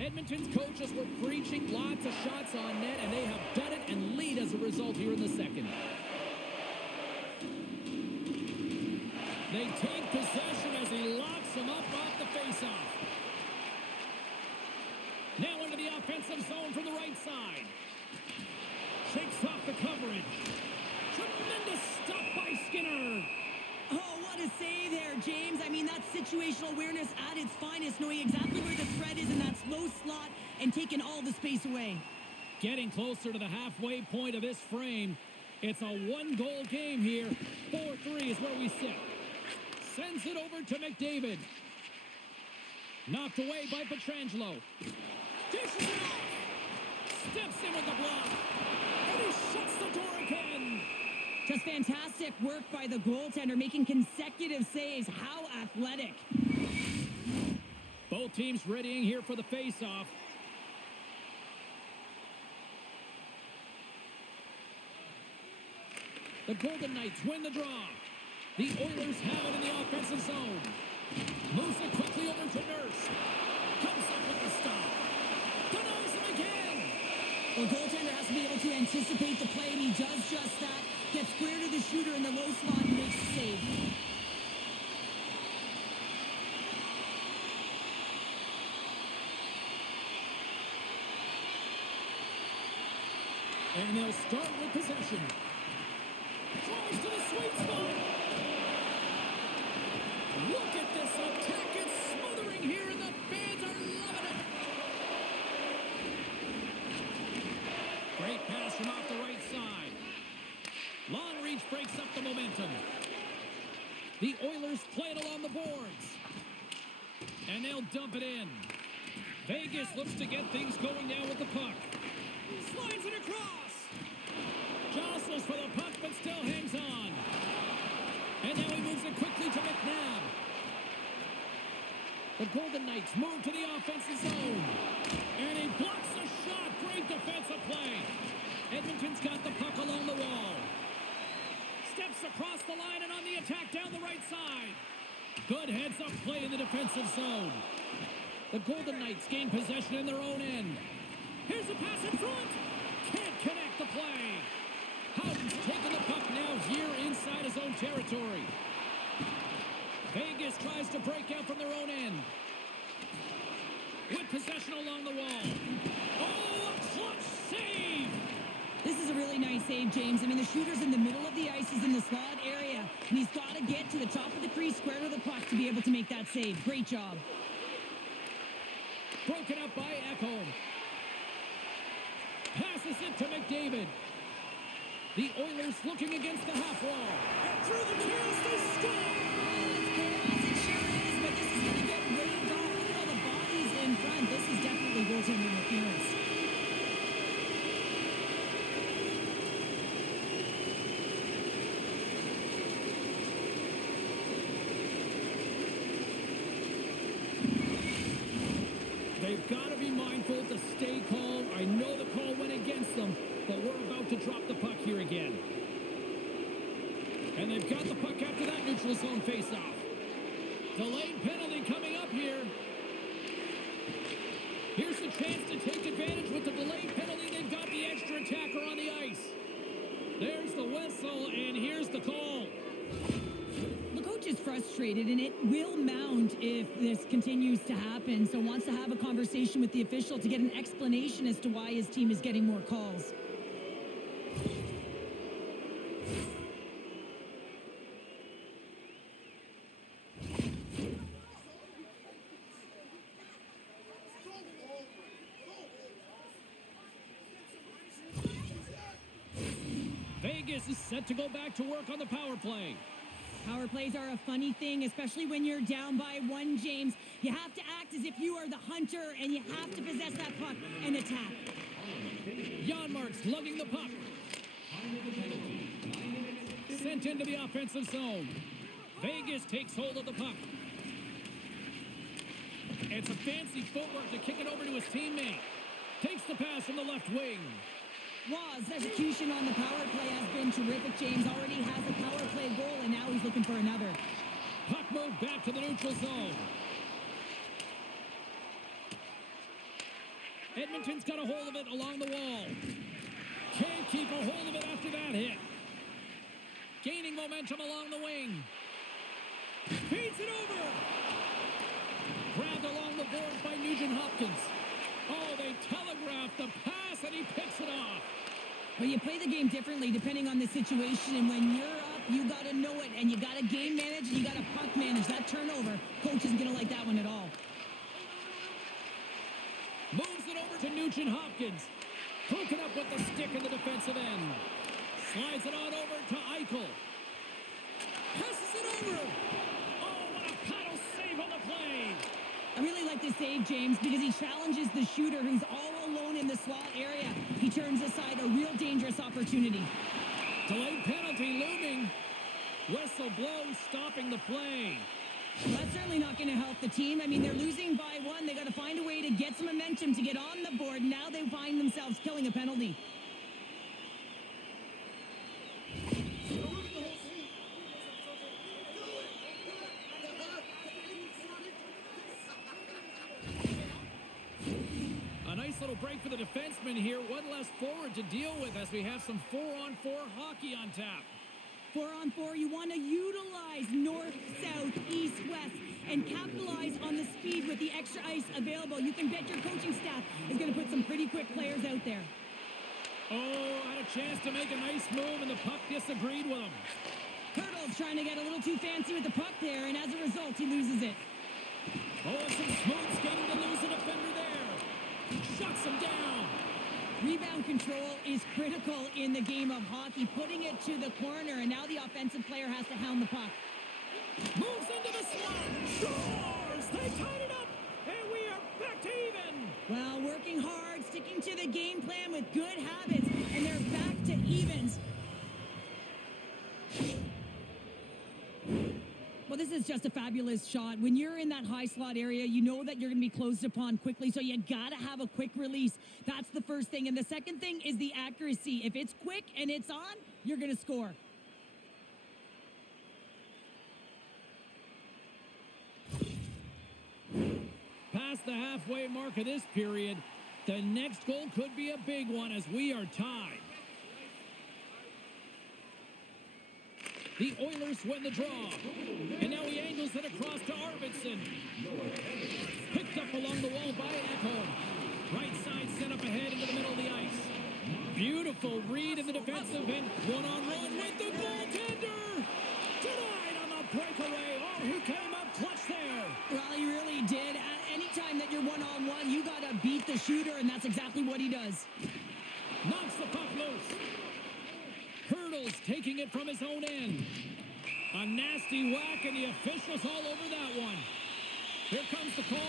Edmonton's coaches were preaching lots of shots on net, and they have done it and lead as a result here in the second. They take possession as he locks him up off the faceoff. Now into the offensive zone from the right side. Shakes off the coverage. Tremendous stop by Skinner. Oh, what a save there, James. I mean, that's situational awareness at its finest, knowing exactly where the threat is in that slow slot and taking all the space away. Getting closer to the halfway point of this frame. It's a one-goal game here. 4-3 is where we sit. Sends it over to McDavid. Knocked away by Pietrangelo. Dishes it off. Steps in with the block. And he shuts the door again. Just fantastic work by the goaltender, making consecutive saves. How athletic. Both teams readying here for the face-off. The Golden Knights win the draw. The Oilers have it in the offensive zone. Moves it quickly over to Nurse. Comes up with the stop. Denies him again. The goaltender has to be able to anticipate the play, and he does just that. Gets square to the shooter in the low slot and makes the save. And they'll start with possession. Tries to the sweet spot. Look at this attack. It's smothering here, and the fans are loving it. Great pass from off the right side. Long reach breaks up the momentum. The Oilers play it along the boards. And they'll dump it in. Vegas looks to get things going now with the puck. Slides it across. Jostles for the puck, but still hangs on. And now he moves it quickly to McNabb. The Golden Knights move to the offensive zone. And he blocks the shot. Great defensive play. Edmonton's got the puck along the wall. Steps across the line and on the attack down the right side. Good heads-up play in the defensive zone. The Golden Knights gain possession in their own end. Here's a pass in front. Can't connect the play. Houghton's taking the puck now here inside his own territory. Vegas tries to break out from their own end. With possession along the wall. Oh, a clutch save! This is a really nice save, James. I mean, the shooter's in the middle of the ice. He's in the slot area, and he's got to get to the top of the crease, square to the puck to be able to make that save. Great job. Broken up by Ekholm. Passes it to McDavid. The Oilers looking against the half wall. And through the chance, they score! It sure is, but this is going to get waved off. Look at all the bodies in front. This is definitely goaltender interference. They've got to be mindful to stay calm. I know the call went against them, but we're about to drop the puck here again. And they've got the puck after that neutral zone faceoff. Delayed penalty coming up here. Here's the chance to take advantage with the delayed penalty. They've got the extra attacker on the ice. There's the whistle, and here's the call. The coach is frustrated, and it will mount if this continues to happen. So wants to have a conversation with the official to get an explanation as to why his team is getting more calls. Vegas is set to go back to work on the power play. Power plays are a funny thing, especially when you're down by one, James. You have to act as if you are the hunter, and you have to possess that puck and attack. Janmark's lugging the puck. Sent into the offensive zone. Vegas takes hold of the puck. It's a fancy footwork to kick it over to his teammate. Takes the pass from the left wing. Waugh's execution on the power play has been terrific, James. Already has a power play goal, and now he's looking for another. Puck moved back to the neutral zone. Edmonton's got a hold of it along the wall. Can't keep a hold of it after that hit. Gaining momentum along the wing. Feeds it over. Grabbed along the boards by Nugent-Hopkins. Oh, they telegraphed the pass, and he picks it off. Well, you play the game differently depending on the situation, and when you're up, you got to know it, and you got to game manage, and you got to puck manage. That turnover, coach isn't going to like that one at all. Moves it over to Nugent-Hopkins. Poking up with the stick in the defensive end. Slides it on over to Eichel. Passes it over. Oh, what a paddle save on the play. I really like this save, James, because he challenges the shooter who's all alone in the slot area. He turns aside a real dangerous opportunity. Delayed penalty looming. Whistle blows, stopping the play. Well, that's certainly not going to help the team. I mean, they're losing by one. They got to find a way to get some momentum to get on the board. Now they find themselves killing a penalty. A nice little break for the defenseman here. One less forward to deal with as we have some 4-on-4 hockey on tap. 4-on-4, you want to utilize north, south, east, west, and capitalize on the speed with the extra ice available. You can bet your coaching staff is going to put some pretty quick players out there. Oh, had a chance to make a nice move, and the puck disagreed with him. Hurdle's trying to get a little too fancy with the puck there, and as a result, he loses it. Oh, and some smooth skating to lose a defender there. Shuts him down. Rebound control is critical in the game of hockey, putting it to the corner, and now the offensive player has to hound the puck. Moves into the slot. Scores! They tied it up, and we are back to even. Well, working hard, sticking to the game plan with good habits, and they're back to evens. Well, this is just a fabulous shot. When you're in that high slot area, you know that you're going to be closed upon quickly, so you got to have a quick release. That's the first thing. And the second thing is the accuracy. If it's quick and it's on, you're going to score. Past the halfway mark of this period, the next goal could be a big one as we are tied. The Oilers win the draw. And now he angles it across to Arvidsson. Picked up along the wall by Ekholm. Right side sent up ahead into the middle of the ice. Beautiful read in the defensive end. One-on-one with the goaltender. Denied on the breakaway. Oh, he came up clutch there. Well, he really did. Anytime that you're one-on-one, you got to beat the shooter, and that's exactly what he does. Knocks the puck loose. Hurdles taking it from his own end. A nasty whack, and the officials all over that one. Here comes the call.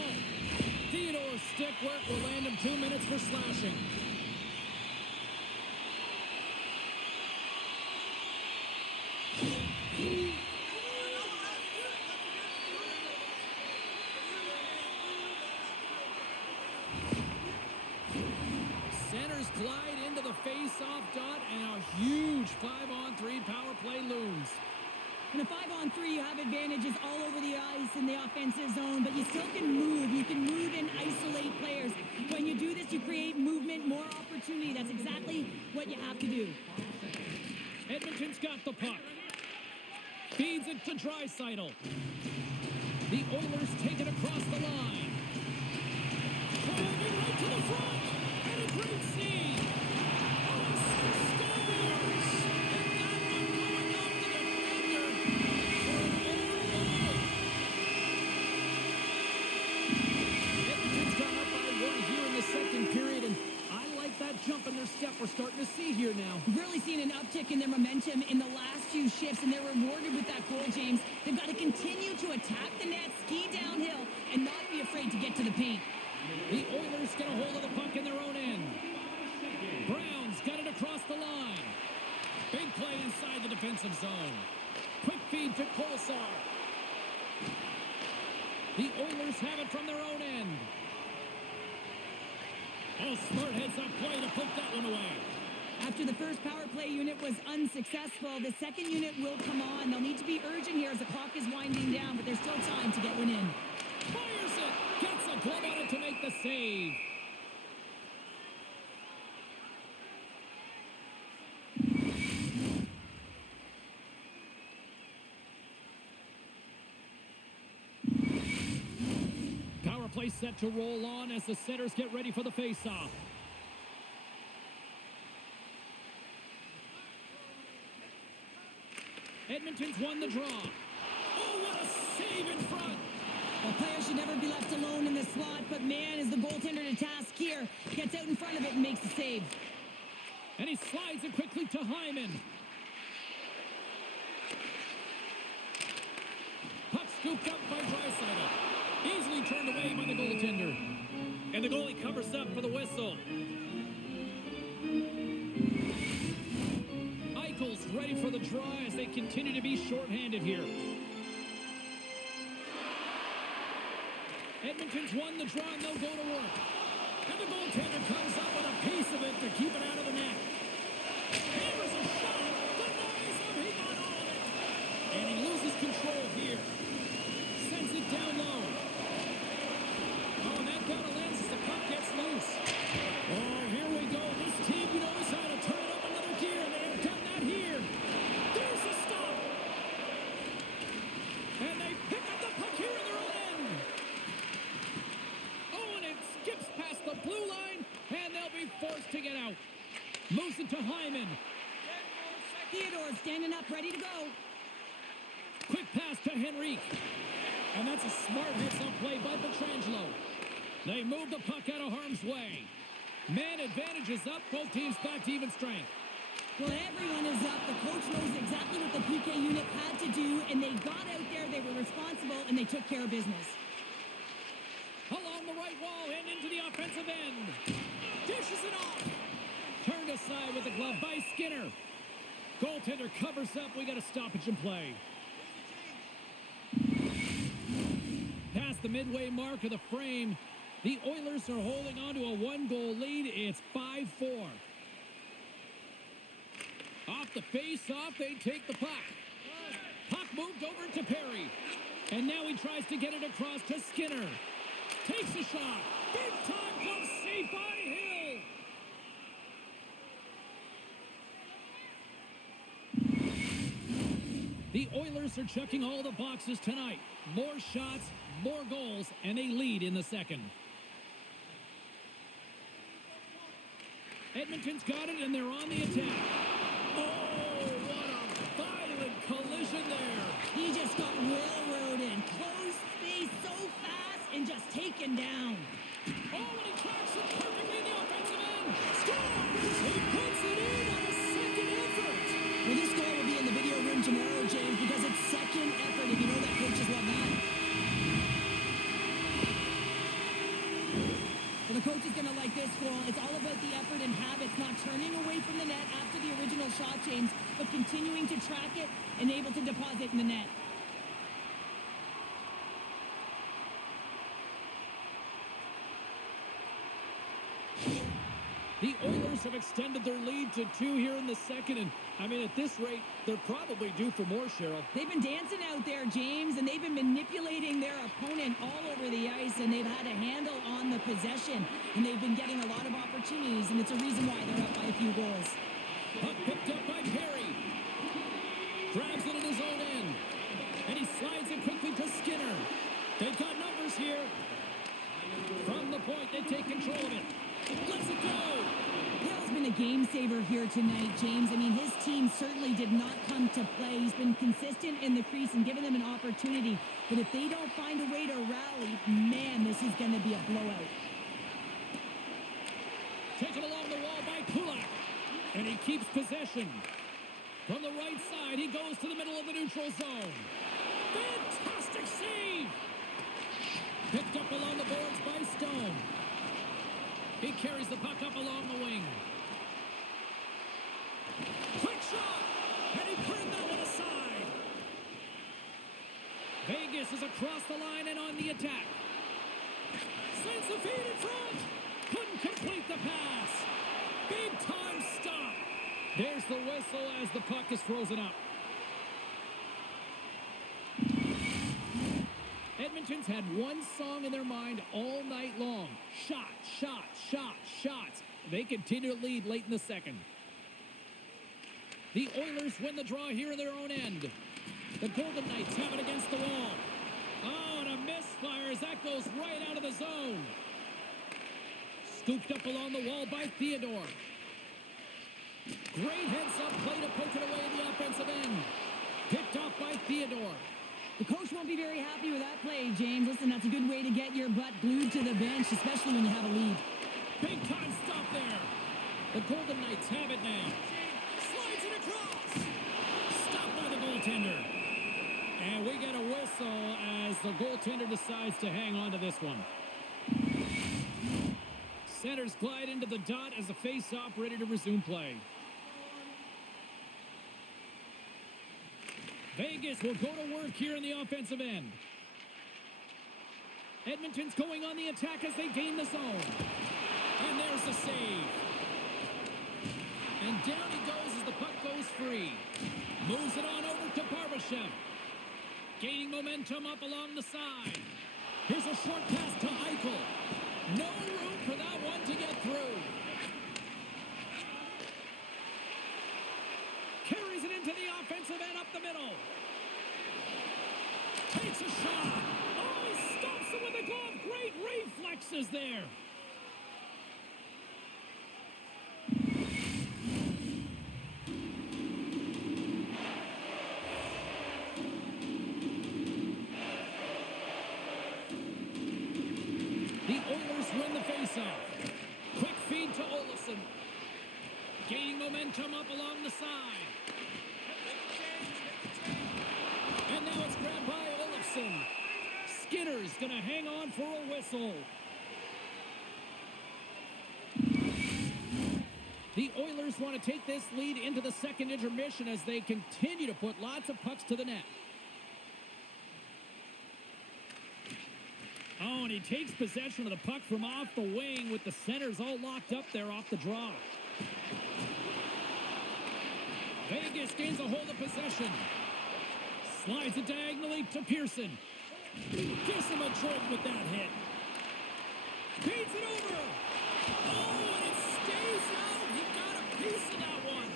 Theodore's stick work will land him 2 minutes for slashing. Centers glide into the face-off dot, and a huge 5-on-3 power play looms. In a 5-on-3, you have advantages all over the ice in the offensive zone, but you still can move. You can move and isolate players. When you do this, you create movement, more opportunity. That's exactly what you have to do. Edmonton's got the puck. Feeds it to Draisaitl. The Oilers take it across the line. Driving right to the front. And a great save. Austin scores. And that one going off the defender for an own goal. Edmonton's gone up by one here in the second period, and I like that jump in their step we're starting to see here now. We've really seen an uptick in their momentum in the last few shifts, and they're rewarded with that goal, James. They've got to continue to attack the net, ski downhill, and not be afraid to get to the paint. The Oilers get a hold of the puck in their own end. Brown's got it across the line. Big play inside the defensive zone. Quick feed to Kolesar. The Oilers have it from their own end. Oh, smart heads-up play to poke that one away. After the first power play unit was unsuccessful, the second unit will come on. They'll need to be urgent here as the clock is winding down, but there's still time to get one in. Fires it! Gets a glove on it to make the save. Power play set to roll on as the setters get ready for the face-off. Edmonton's won the draw. Oh, what a save in front! Well, players should never be left alone in the slot, but man, is the goaltender to task here. Gets out in front of it and makes the save. And he slides it quickly to Hyman. Puck scooped up by Draisaitl. Easily turned away by the goaltender. And the goalie covers up for the whistle. Eichel's ready for the draw as they continue to be shorthanded here. Edmonton's won the draw and they'll go to work. And the goaltender comes up with a piece of it to keep it out of the net. Hammers a shot. Denies him. He got all of it. And he loses control here. Sends it down low. Oh, and that down to Lens as the puck gets loose. Oh, here we go. This team knows how to turn it up another gear, and they have done that here. There's a stop. And they pick up the puck here in their own end. Oh, and it skips past the blue line, and they'll be forced to get out. Moves it to Hyman. Theodore standing up, ready to go. Quick pass to Henrique. And that's a smart heads-up play by Pietrangelo. They move the puck out of harm's way. Man advantage is up. Both teams back to even strength. Well, everyone is up. The coach knows exactly what the PK unit had to do, and they got out there, they were responsible, and they took care of business. Along the right wall and into the offensive end. Dishes it off. Turned aside with the glove by Skinner. Goaltender covers up. We got a stoppage in play. Past the midway mark of the frame, the Oilers are holding on to a one-goal lead. It's 5-4. Off the face-off, they take the puck. Puck moved over to Perry. And now he tries to get it across to Skinner. Takes a shot. Big-time glove save by Hill. The Oilers are checking all the boxes tonight. More shots, more goals, and they lead in the second. Edmonton's got it, and they're on the attack. Oh, what a violent collision there. He just got railroaded. Closed space so fast and just taken down. Oh, and he tracks it perfectly in the offensive end. Scores! He puts it in on a second effort. Well, this goal will be in the video room tomorrow, James, because it's second effort, and you know that coaches love that. Well, the coach is going to like this goal. It's all about the effort and habits, not turning away from the net after the original shot, James, but continuing to track it and able to deposit in the net. The Oilers have extended their lead to 2 here in the second, and I mean, at this rate, they're probably due for more, Cheryl. They've been dancing out there, James, and they've been manipulating their opponent all over the ice, and they've had a handle on the possession, and they've been getting a lot of opportunities, and it's a reason why they're up by a few goals. Puck picked up by Perry. Grabs it in his own end, and he slides it quickly to Skinner. They've got numbers here. From the point, they take control of it. Let's it go! Hill's been a game saver here tonight, James. I mean, his team certainly did not come to play. He's been consistent in the crease and given them an opportunity. But if they don't find a way to rally, man, this is going to be a blowout. Taken along the wall by Kulak. And he keeps possession. From the right side, he goes to the middle of the neutral zone. Fantastic save! Picked up along the boards by Stone. He carries the puck up along the wing. Quick shot! And he turned that one aside. Vegas is across the line and on the attack. Sends the feed in front. Couldn't complete the pass. Big time stop. There's the whistle as the puck is frozen up. Edmonton's had one song in their mind all night long. Shot, shot, shot, shots. They continue to lead late in the second. The Oilers win the draw here in their own end. The Golden Knights have it against the wall. Oh, and a misfire as that goes right out of the zone. Scooped up along the wall by Theodore. Great heads-up play to poke it away in the offensive end. Picked off by Theodore. The coach won't be very happy with that play, James. Listen, that's a good way to get your butt glued to the bench, especially when you have a lead. Big time stop there. The Golden Knights have it now. Slides it across. Stopped by the goaltender. And we get a whistle as the goaltender decides to hang on to this one. Centers glide into the dot as the face-off ready to resume play. Vegas will go to work here in the offensive end. Edmonton's going on the attack as they gain the zone. And there's the save. And down he goes as the puck goes free. Moves it on over to Barbashev. Gaining momentum up along the side. Here's a short pass to Eichel. No room for that one to get through. Carries it into the offensive end up the middle. Takes a shot. Oh, he stops it with a glove. Great reflexes there. The Oilers win the faceoff. Quick feed to Olofsson. Gaining momentum up along the side. And now it's grabbed by Olofsson. Skinner's going to hang on for a whistle. The Oilers want to take this lead into the second intermission as they continue to put lots of pucks to the net. Oh, and he takes possession of the puck from off the wing with the centers all locked up there off the draw. Vegas gains a hold of possession. Slides it diagonally to Pearson. Gives him a jolt with that hit. Feeds it over. Oh, and it stays out. He got a piece of that one.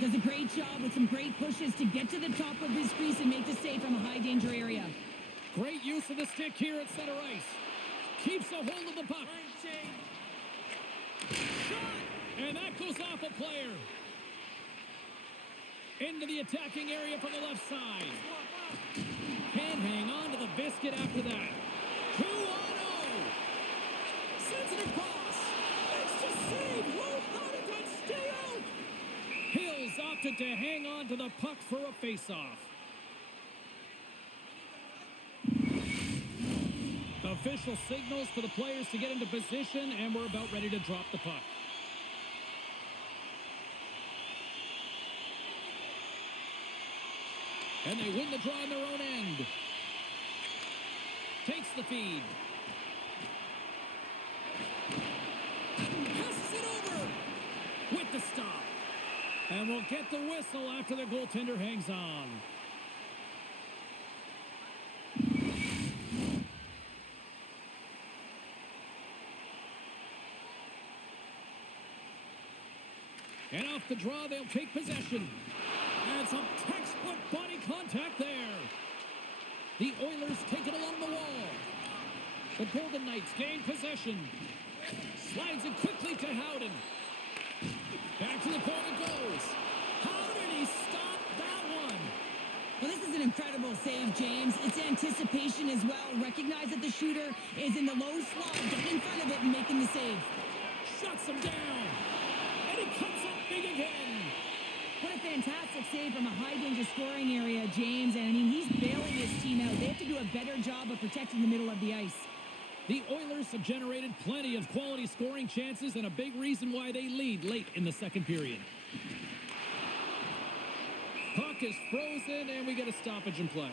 Does a great job with some great pushes to get to the top of his crease and make the save from a high-danger area. Great use of the stick here at center ice. Keeps a hold of the puck. Shot! And that goes off a player. Into the attacking area from the left side. Can't hang on to the biscuit after that. 2-0. Sends it across. Makes the save. How did that stay out? Hills opted to hang on to the puck for a face-off. Official signals for the players to get into position, and we're about ready to drop the puck. And they win the draw on their own end. Takes the feed. Passes it over with the stop. And we'll get the whistle after the goaltender hangs on. And off the draw, they'll take possession. And some textbook body contact there. The Oilers take it along the wall. The Golden Knights gain possession. Slides it quickly to Howden. Back to the point it goes. How did he stop that one? Well, this is an incredible save, James. It's anticipation as well. Recognize that the shooter is in the low slot. Get in front of it and making the save. Shuts him down. And he cuts it big again. What a fantastic save from a high-danger scoring area, James. And, I mean, he's bailing his team out. They have to do a better job of protecting the middle of the ice. The Oilers have generated plenty of quality scoring chances and a big reason why they lead late in the second period. Puck is frozen, and we get a stoppage in play.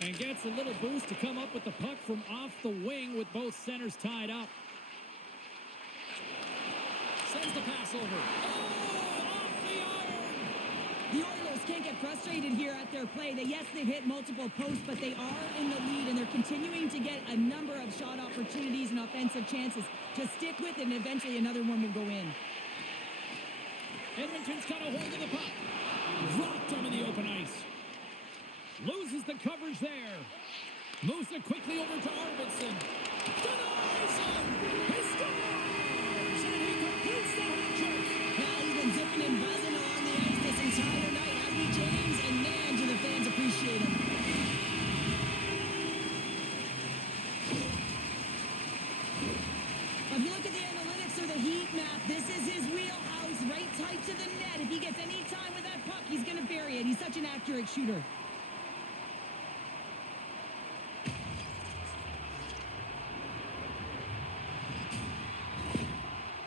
And gets a little boost to come up with the puck from off the wing with both centers tied up. Sends the pass over. Oh, off the iron! The Oilers can't get frustrated here at their play. Yes, they've hit multiple posts, but they are in the lead, and they're continuing to get a number of shot opportunities and offensive chances to stick with it, and eventually another one will go in. Edmonton's got a hold of the puck. Dropped him in the open ice. Loses the coverage there. Moves it quickly over to Arvidsson. Denies him! He scores! And he completes the hat trick! Well, he's been zipping and buzzing along the ice this entire night, hasn't he, James? And man, do the fans appreciate him. If you look at the analytics or the heat map, this is his wheelhouse, right tight to the net. If he gets any time with that puck, he's going to bury it. He's such an accurate shooter.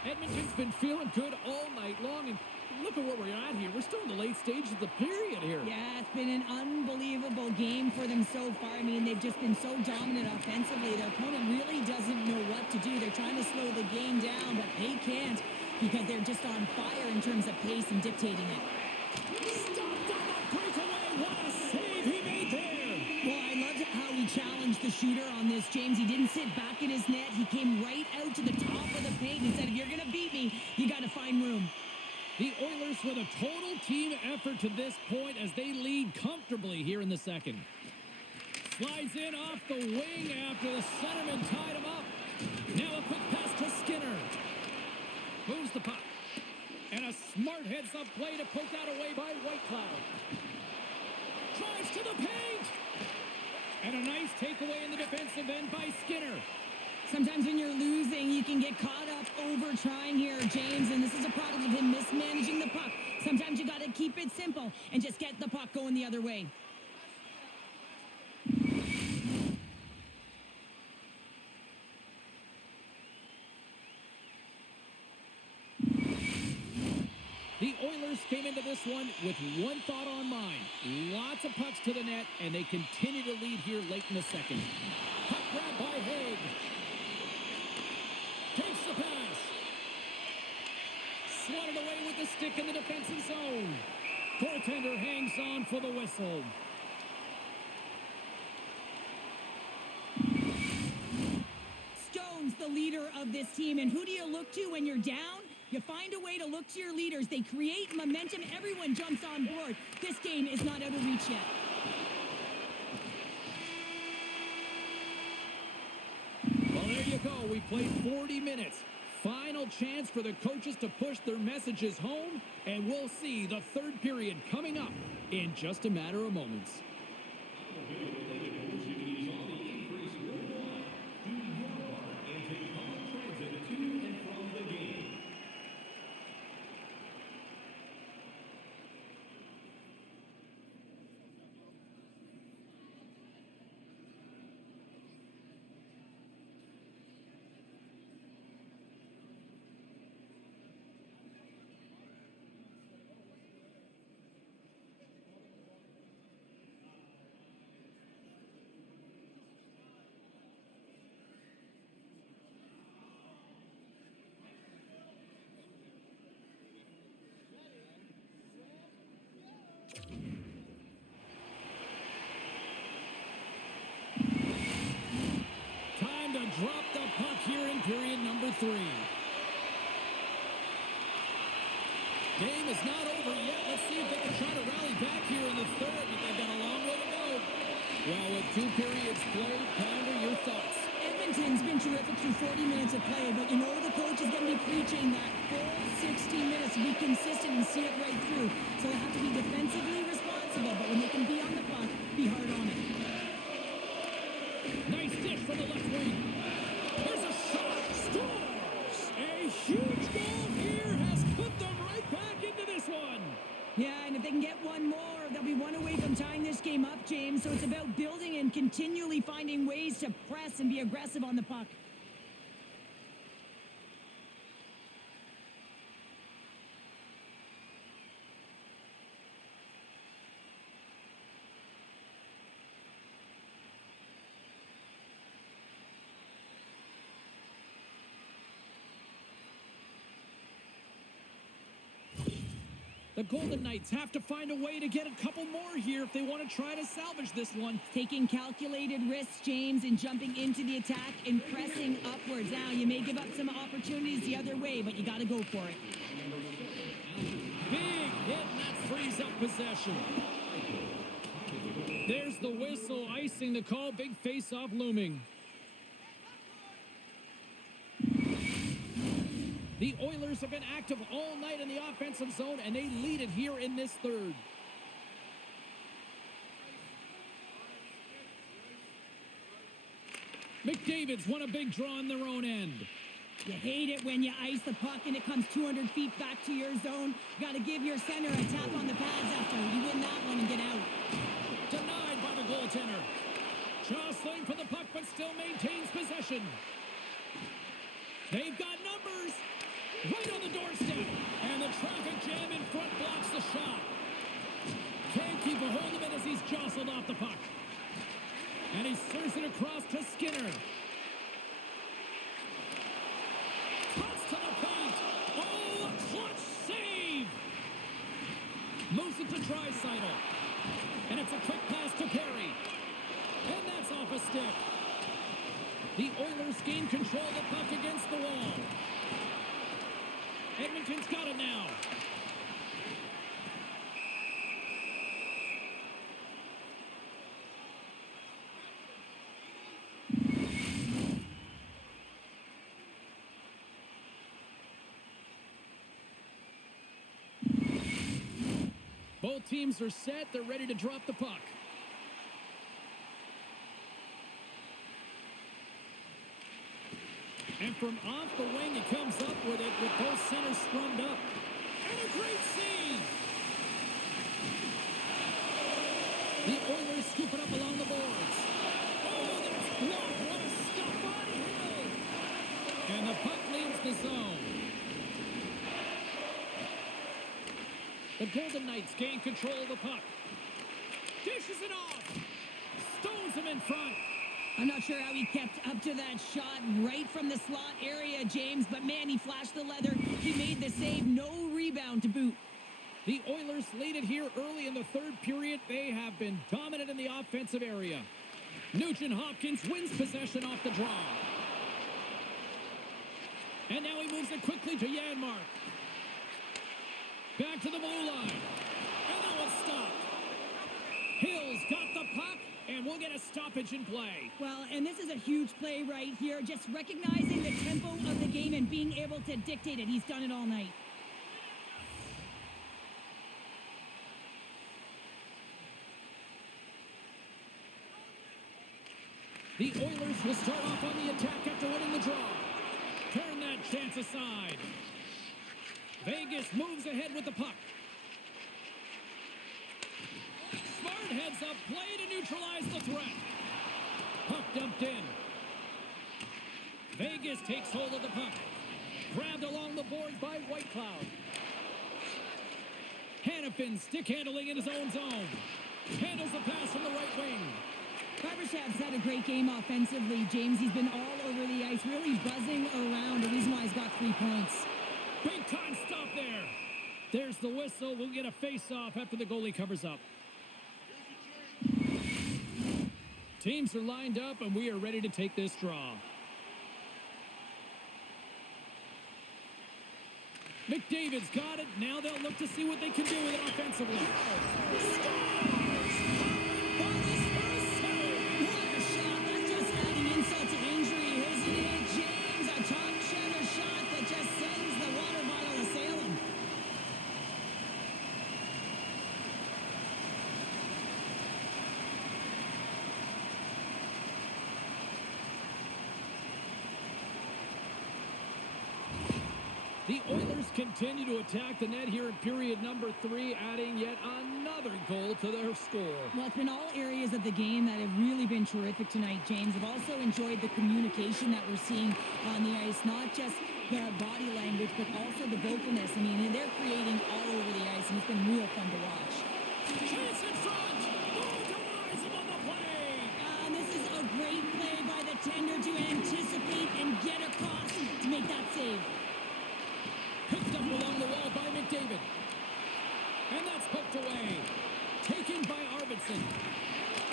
Edmonton's been feeling good all night long, and look at where we're at here. We're still in the late stages of the period here. Yeah, it's been an unbelievable game for them so far. I mean, they've just been so dominant offensively. Their opponent really doesn't know what to do. They're trying to slow the game down, but they can't because they're just on fire in terms of pace and dictating it. Stopped on that breakaway. What a save he made there. Well, I loved how he challenged the shooter on this, James. He didn't sit back in his net. He came right out to the top of the paint and said, if you're going to beat me, you got to find room. The Oilers with a total team effort to this point as they lead comfortably here in the second. Slides in off the wing after the centerman tied him up. Now a quick pass to Skinner. Moves the puck. And a smart heads-up play to poke that away by Whitecloud. Drives to the paint. And a nice takeaway in the defensive end by Skinner. Sometimes when you're losing, you can get caught up over trying here, James, and this is a product of him mismanaging the puck. Sometimes you got to keep it simple and just get the puck going the other way. The Oilers came into this one with one thought on mind. Lots of pucks to the net, and they continue to lead here late in the second. Puck grab by Haig. Takes the pass. Swatted away with the stick in the defensive zone. Goaltender hangs on for the whistle. Stone's the leader of this team, and who do you look to when you're down? You find a way to look to your leaders. They create momentum. Everyone jumps on board. This game is not out of reach yet. Well, there you go. We played 40 minutes. Final chance for the coaches to push their messages home, and we'll see the third period coming up in just a matter of moments. Time to drop the puck here in period number 3. Game is not over yet. Let's see if they can try to rally back here in the third, but they've got a long way to go. Well, with 2 periods played, Pounder, your thoughts? Edmonton's been terrific through 40 minutes of play, but you know the coach is going to be preaching that full 60 minutes to be consistent and see it right through. So they have to be defensively responsible, but when they can be on the puck, be hard on it. Nice dish from the left wing. There's a shot. Scores! A huge goal here has put them right back into this one. Yeah, and if they can get one more, they'll be one away from tying this game up, James. So it's about building and continually finding ways to press and be aggressive on the puck. The Golden Knights have to find a way to get a couple more here if they want to try to salvage this one. Taking calculated risks, James, and jumping into the attack and pressing upwards. Now, you may give up some opportunities the other way, but you got to go for it. Big hit, and that frees up possession. There's the whistle, icing the call. Big face-off looming. The Oilers have been active all night in the offensive zone, and they lead it here in this third. McDavid's won a big draw in their own end. You hate it when you ice the puck and it comes 200 feet back to your zone. Got to give your center a tap on the pads after. You win that one and get out. Denied by the goaltender. Jostling for the puck, but still maintains possession. They've got numbers. Right on the doorstep. And the traffic jam in front blocks the shot. Can't keep a hold of it as he's jostled off the puck. And he serves it across to Skinner. Cuts to the paint. Oh, a clutch save. Moves it to Draisaitl. And it's a quick pass to Perry. And that's off a stick. The Oilers gain control of the puck against the wall. Edmonton's got it now. Both teams are set. They're ready to drop the puck. And from off the wing, he comes up with it with both centers scrummed up. And a great save! The Oilers scoop it up along the boards. Oh, that's blocked. What a stop on Hill! And the puck leaves the zone. The Golden Knights gain control of the puck. Dishes it off. Stones him in front. I'm not sure how he kept up to that shot right from the slot area, James, but man, he flashed the leather. He made the save, no rebound to boot. The Oilers lead it here early in the third period. They have been dominant in the offensive area. Nugent Hopkins wins possession off the draw. And now he moves it quickly to Janmark. Back to the blue line. And that one's stopped. Hill's got the puck. And we'll get a stoppage in play. Well, and this is a huge play right here. Just recognizing the tempo of the game and being able to dictate it. He's done it all night. The Oilers will start off on the attack after winning the draw. Turn that chance aside. Vegas moves ahead with the puck. Smart heads up play to neutralize the threat. Puck dumped in. Vegas takes hold of the puck. Grabbed along the boards by Whitecloud. Hannafin stick handling in his own zone. Handles the pass from the right wing. Barbashav's had a great game offensively, James. He's been all over the ice, really buzzing around. The reason why he's got 3 points. Big time stop there. There's the whistle. We'll get a face-off after the goalie covers up. Teams are lined up, and we are ready to take this draw. McDavid's got it. Now they'll look to see what they can do with it offensively. Scores! What a shot. That's just adding insult to injury, isn't it? The Oilers continue to attack the net here in period number 3, adding yet another goal to their score. Well, it's been all areas of the game that have really been terrific tonight, James. I've also enjoyed the communication that we're seeing on the ice, not just the body language, but also the vocalness. I mean, they're creating all over the ice, and it's been real fun to watch. Chase in front! Oh, denies him on the play! And this is a great play by the tender to anticipate and get across to make that save. Picked up along the wall by McDavid. And that's poked away. Taken by Arvidsson.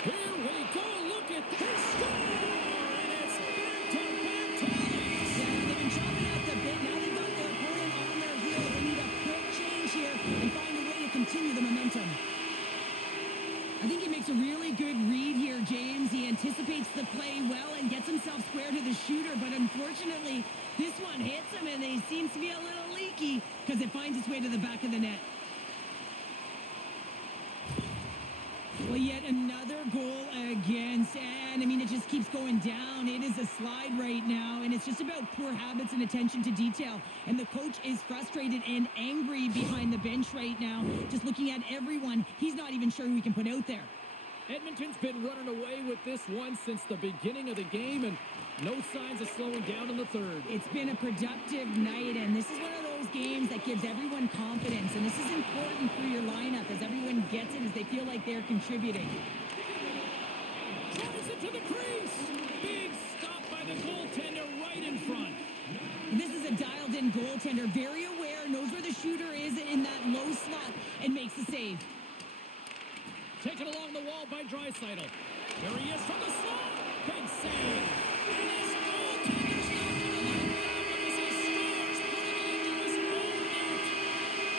Here we go. Look at this score! And it's back-to-back tallies. Yeah, they've been chopping at the bit. Now they've got their opponent on their heels. They need a quick change here and find a way to continue the momentum. I think he makes a really good read here, James. He anticipates the play well and gets himself square to the shooter, but unfortunately, this one hits him, and he seems to be a little leaky because it finds its way to the back of the net. Well, yet another goal against, and I mean, it just keeps going down. It is a slide right now, and it's just about poor habits and attention to detail. And the coach is frustrated and angry behind the bench right now, just looking at everyone. He's not even sure who he can put out there. Edmonton's been running away with this one since the beginning of the game, and no signs of slowing down in the third. It's been a productive night, and this is one of those games that gives everyone confidence, and this is important for your lineup as everyone gets it, as they feel like they're contributing. Drives it to the crease. Big stop by the goaltender right in front. This is a dialed-in goaltender, very aware, knows where the shooter is in that low slot, and makes the save. Taken along the wall by Draisaitl. There he is from the slot. Big save. And his goaltender's not going to let him down as he scores, putting it into his own net.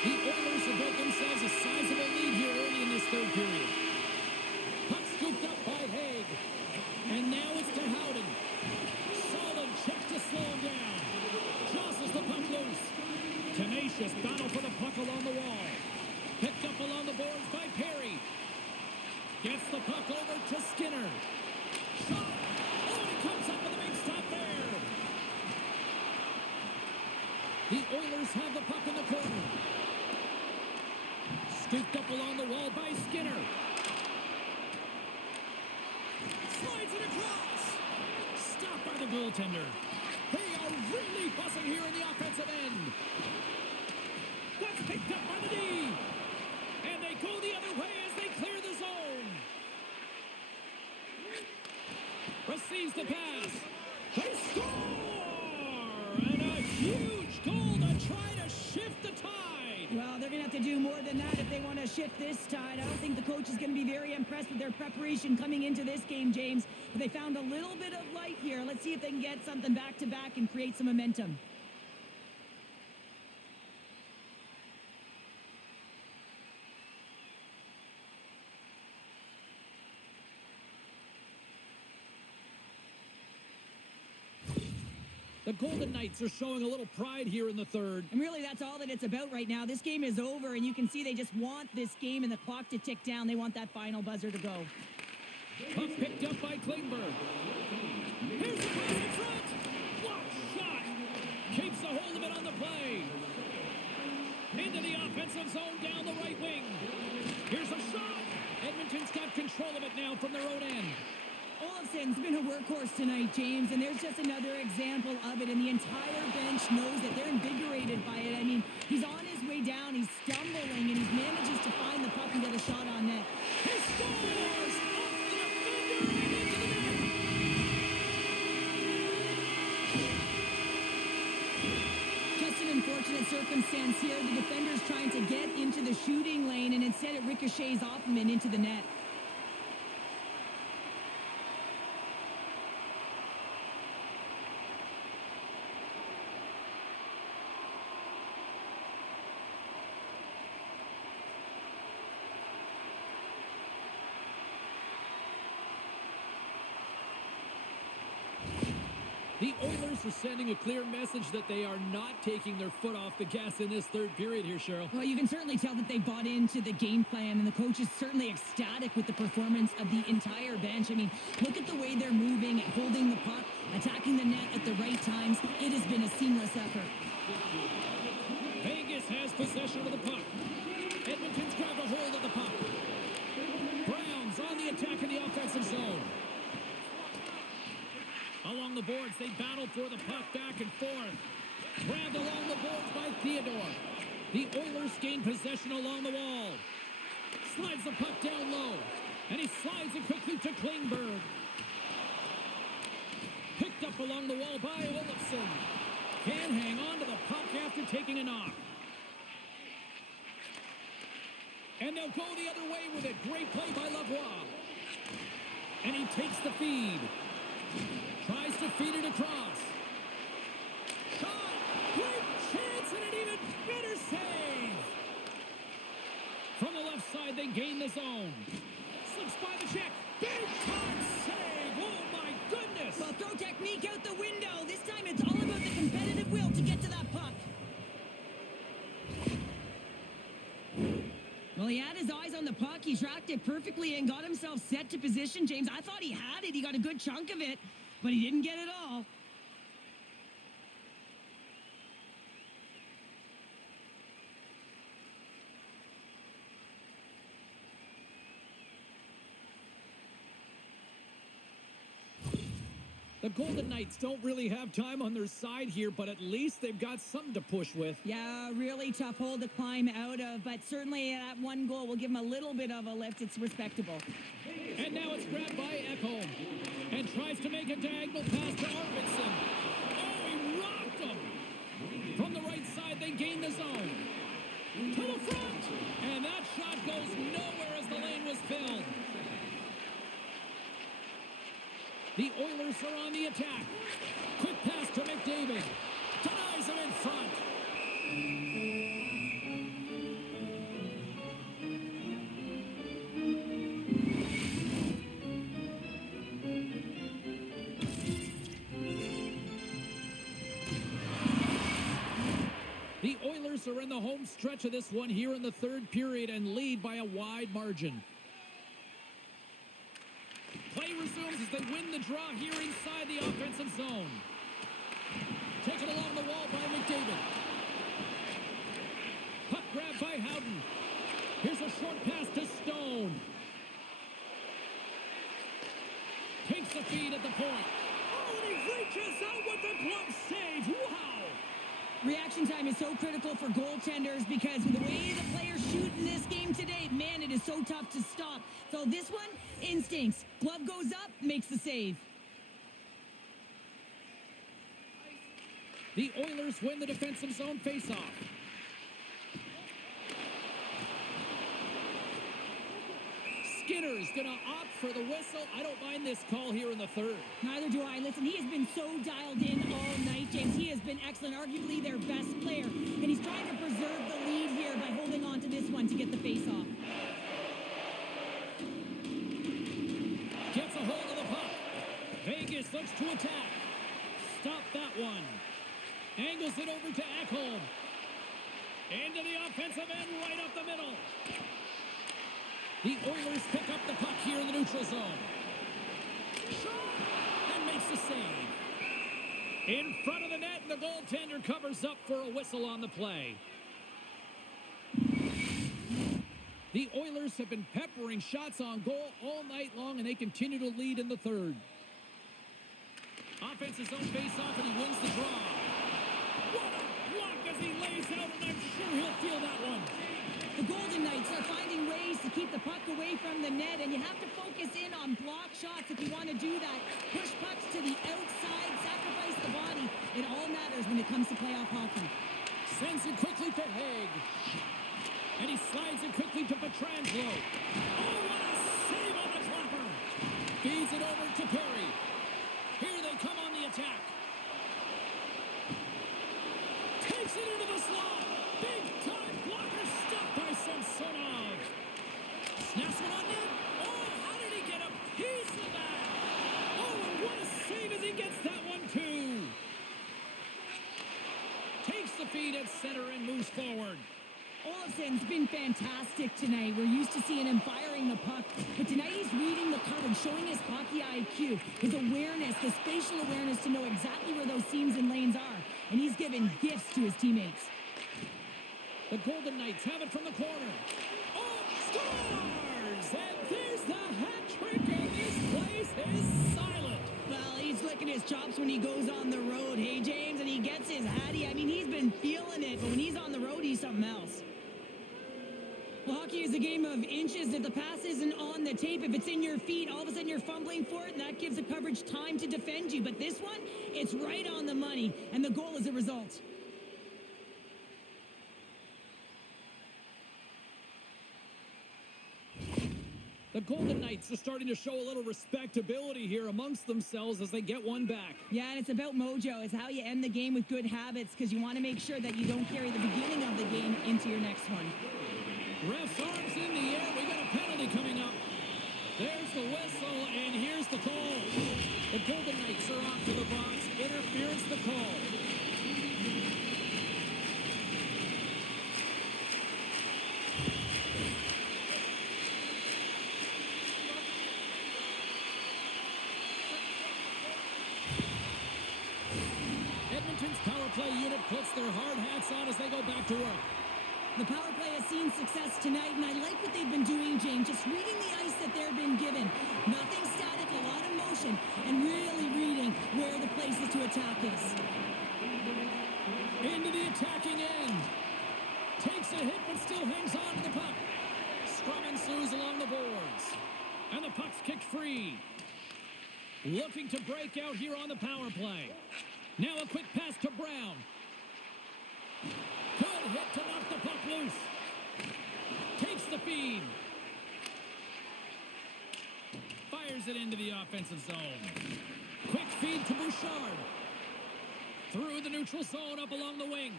The Oilers have built themselves a sizable lead here early in this third period. Puck scooped up by Haig. And now it's to Howden. Solid check to slow him down. Jostles the puck loose. Tenacious battle for the puck along the wall. Picked up along the boards by Perry. Gets the puck over to Skinner. Shot! Oh, he comes up with a big stop there. The Oilers have the puck in the corner. Scooped up along the wall by Skinner. Slides it across. Stopped by the goaltender. They are really buzzing here in the offensive end. That's picked up by the D. And they go the other way as they clear the zone. Receives the pass. They score! And a huge goal to try to shift the tide. Well, they're going to have to do more than that if they want to shift this tide. I don't think the coach is going to be very impressed with their preparation coming into this game, James. But they found a little bit of light here. Let's see if they can get something back-to-back and create some momentum. The Golden Knights are showing a little pride here in the third. And really, that's all that it's about right now. This game is over, and you can see they just want this game and the clock to tick down. They want that final buzzer to go. Puck picked up by Klingberg. Here's the pass in front. Block shot. Keeps a hold of it on the play. Into the offensive zone down the right wing. Here's a shot. Edmonton's got control of it now from their own end. Olofsson's been a workhorse tonight, James, and there's just another example of it, and the entire bench knows that they're invigorated by it. I mean, he's on his way down, he's stumbling, and he manages to find the puck and get a shot on net. He scores! Off the defender and into the net! Just an unfortunate circumstance here. The defender's trying to get into the shooting lane, and instead it ricochets off him and into the net. The Oilers are sending a clear message that they are not taking their foot off the gas in this third period here, Cheryl. Well, you can certainly tell that they bought into the game plan, and the coach is certainly ecstatic with the performance of the entire bench. I mean, look at the way they're moving, holding the puck, attacking the net at the right times. It has been a seamless effort. has possession of the puck. Edmonton's grabbed a hold of the puck. Browns on the attack in the offensive zone. Along the boards, they battle for the puck back and forth. Grabbed along the boards by Theodore. The Oilers gain possession along the wall. Slides the puck down low. And he slides it quickly to Klingberg. Picked up along the wall by Olofsson. Can hang on to the puck after taking a knock. And they'll go the other way with it. Great play by Lavoie. And he takes the feed. Tries to feed it across. Shot! Great chance and an even better save! From the left side, they gain the zone. Slips by the check. Big time save! Oh my goodness! Well, throw technique out the window. This time it's all about the competitive will to get to that puck. Well, he had his eyes on the puck. He tracked it perfectly and got himself set to position, James. I thought he had it. He got a good chunk of it, but he didn't get it all. The Golden Knights don't really have time on their side here, but at least they've got something to push with. Yeah, really tough hole to climb out of, but certainly that one goal will give him a little bit of a lift. It's respectable. And now it's grabbed by Ekholm. And tries to make a diagonal pass to Arvidsson. Oh, he rocked him! From the right side, they gain the zone. To the front! And that shot goes nowhere as the lane was filled. The Oilers are on the attack. Quick pass to McDavid. Denies him in front. The Oilers are in the home stretch of this one here in the third period and lead by a wide margin. Play resumes as they win the draw here inside the offensive zone. Taken along the wall by McDavid. Puck grab by Howden. Here's a short pass to Stone. Takes the feed at the point. Oh, and he reaches out with the glove save. Wow! Reaction time is so critical for goaltenders because with the way the players shoot in this game today, man, it is so tough to stop. So this one, instincts. Glove goes up, makes the save. The Oilers win the defensive zone faceoff. Skinner's gonna opt for the whistle. I don't mind this call here in the third. Neither do I. Listen, he has been so dialed in all night, James. He has been excellent, arguably their best player. And he's trying to preserve the lead here by holding on to this one to get the face-off. Gets a hold of the puck. Vegas looks to attack. Stop that one. Angles it over to Ekholm. Into the offensive end, right up the middle. The Oilers pick up the puck here in the neutral zone. Shot! And makes the save. In front of the net, and the goaltender covers up for a whistle on the play. The Oilers have been peppering shots on goal all night long, and they continue to lead in the third. Offensive zone face-off, and he wins the draw. What a block as he lays out, and I'm sure he'll feel that one. The Golden Knights are finding ways to keep the puck away from the net, and you have to focus in on block shots if you want to do that. Push pucks to the outside, sacrifice the body. It all matters when it comes to playoff hockey. Sends it quickly to Haig. And he slides it quickly to Pietrangelo. Oh, what a save on the clapper! Feeds it over to Perry. Here they come on the attack. Takes it into the slot. Big time blocker stopped by Samsonov. Snaps one on net. Oh, how did he get a piece of that? Oh, and what a save as he gets that one too. Takes the feed at center and moves forward. Olofsson's been fantastic tonight. We're used to seeing him firing the puck, but tonight he's reading the coverage, showing his hockey IQ, his awareness, the spatial awareness to know exactly where those seams and lanes are, and he's given gifts to his teammates. The Golden Knights have it from the corner. Oh, scores! And there's the hat trick, and this place is silent. Well, he's licking his chops when he goes on the road, hey, James, and he gets his hattie. I mean, he's been feeling it, but when he's on the road, he's something else. Well, hockey is a game of inches. If the pass isn't on the tape, if it's in your feet, all of a sudden you're fumbling for it, and that gives the coverage time to defend you. But this one, it's right on the money, and the goal is a result. The Golden Knights are starting to show a little respectability here amongst themselves as they get one back. Yeah, and it's about mojo. It's how you end the game with good habits, because you want to make sure that you don't carry the beginning of the game into your next one. Ref's arms in the air. We got a penalty coming up. There's the whistle, and here's the call. The Golden Knights are off to the box. Interference the call. Edmonton's power play unit puts their hard hats on as they go back to work. The power play has seen success tonight, and I like what they've been doing, James. Just reading the ice that they're been given. Nothing static, a lot of motion, and really reading where the places to attack is. Into the attacking end. Takes a hit, but still hangs on to the puck. Scrum ensues along the boards. And the puck's kicked free. Looking to break out here on the power play. Now a quick pass to Brown. Good hit to knock the puck loose. Takes the feed. Fires it into the offensive zone. Quick feed to Bouchard. Through the neutral zone up along the wing.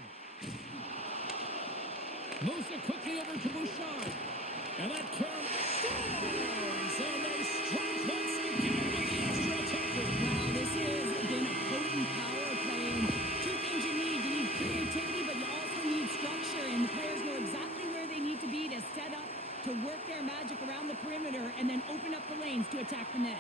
Moves it quickly over to Bouchard. And that count scores! And they strike once again with the extra attacker. Wow, this has been a potent power play. And two things you need. You need creativity, but you also need structure. And the players know exactly where they need to be to set up, to work their magic around the perimeter, and then open up the lanes to attack the net.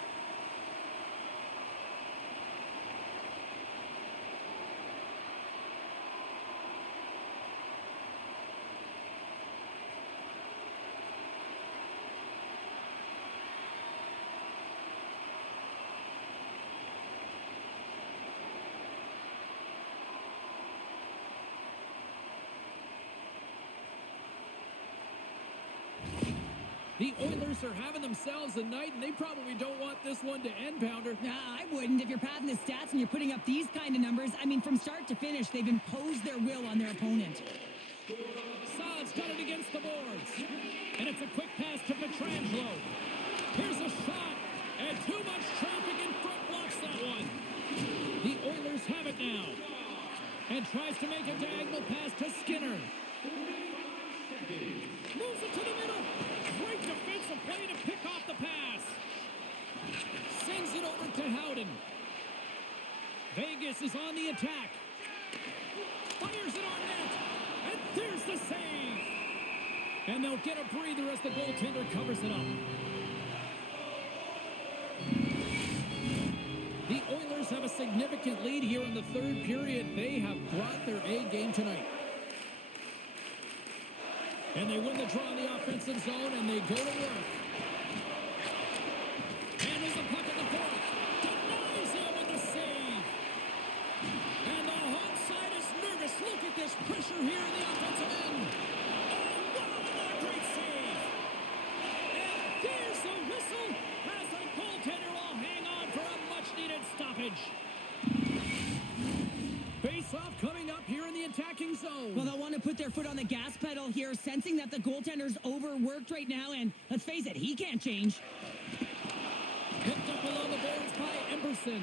The Oilers are having themselves a night, and they probably don't want this one to end, Pounder. Nah, I wouldn't. If you're padding the stats and you're putting up these kind of numbers, I mean, from start to finish, they've imposed their will on their opponent. Saad's got it against the boards. And it's a quick pass to Pietrangelo. Here's a shot, and too much traffic in front blocks that one. The Oilers have it now. And tries to make a diagonal pass to Skinner. Moves it to the middle. Great defensive play to pick off the pass. Sends it over to Howden. Vegas is on the attack. Fires it on net. And there's the save. And they'll get a breather as the goaltender covers it up. The Oilers have a significant lead here in the third period. They have brought their A game tonight. And they win the draw in the offensive zone, and they go to work. Handles the puck at the point. Denies him with the save. And the home side is nervous. Look at this pressure here in the offensive end. Oh, wow, what a great save. And there's the whistle as the goaltender will hang on for a much-needed stoppage. Face-off coming up here in the attacking zone. Well, they'll want to put their foot on the gas pedal here, sensing that the goaltender's overworked right now, and let's face it, he can't change. Picked up below the boards by Emberson.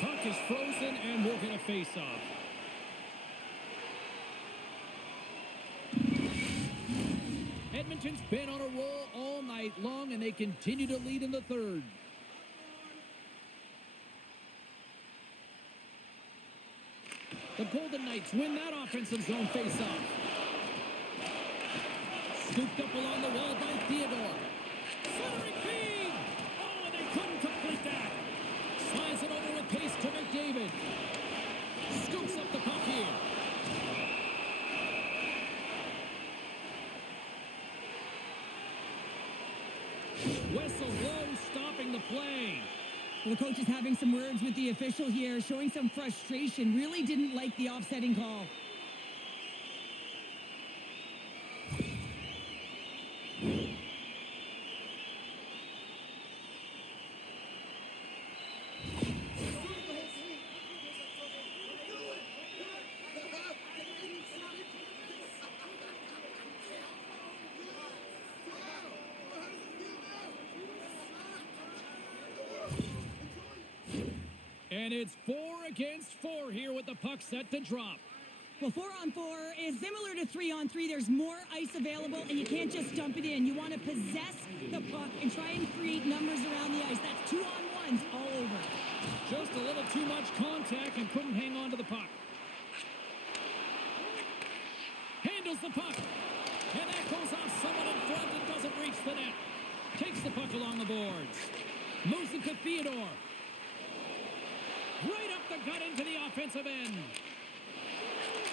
Puck is frozen, and we'll get a face-off. Edmonton's been on a roll all night long, and they continue to lead in the third. The Golden Knights win that offensive zone face-off. Scooped up along the wall by Theodore. Centering feed! Oh, and they couldn't complete that. Slides it over with pace to McDavid. Scoops up the puck here. coach is having some words with the official here, showing some frustration. Really didn't like the offsetting call. And it's 4 against 4 here with the puck set to drop. Well, 4-on-4 is similar to 3-on-3. There's more ice available, and you can't just dump it in. You want to possess the puck and try and create numbers around the ice. That's 2-on-1s all over. Just a little too much contact and couldn't hang on to the puck. Handles the puck. And that goes off someone in front and doesn't reach the net. Takes the puck along the boards. Moves it to Theodore. Right up the gut into the offensive end.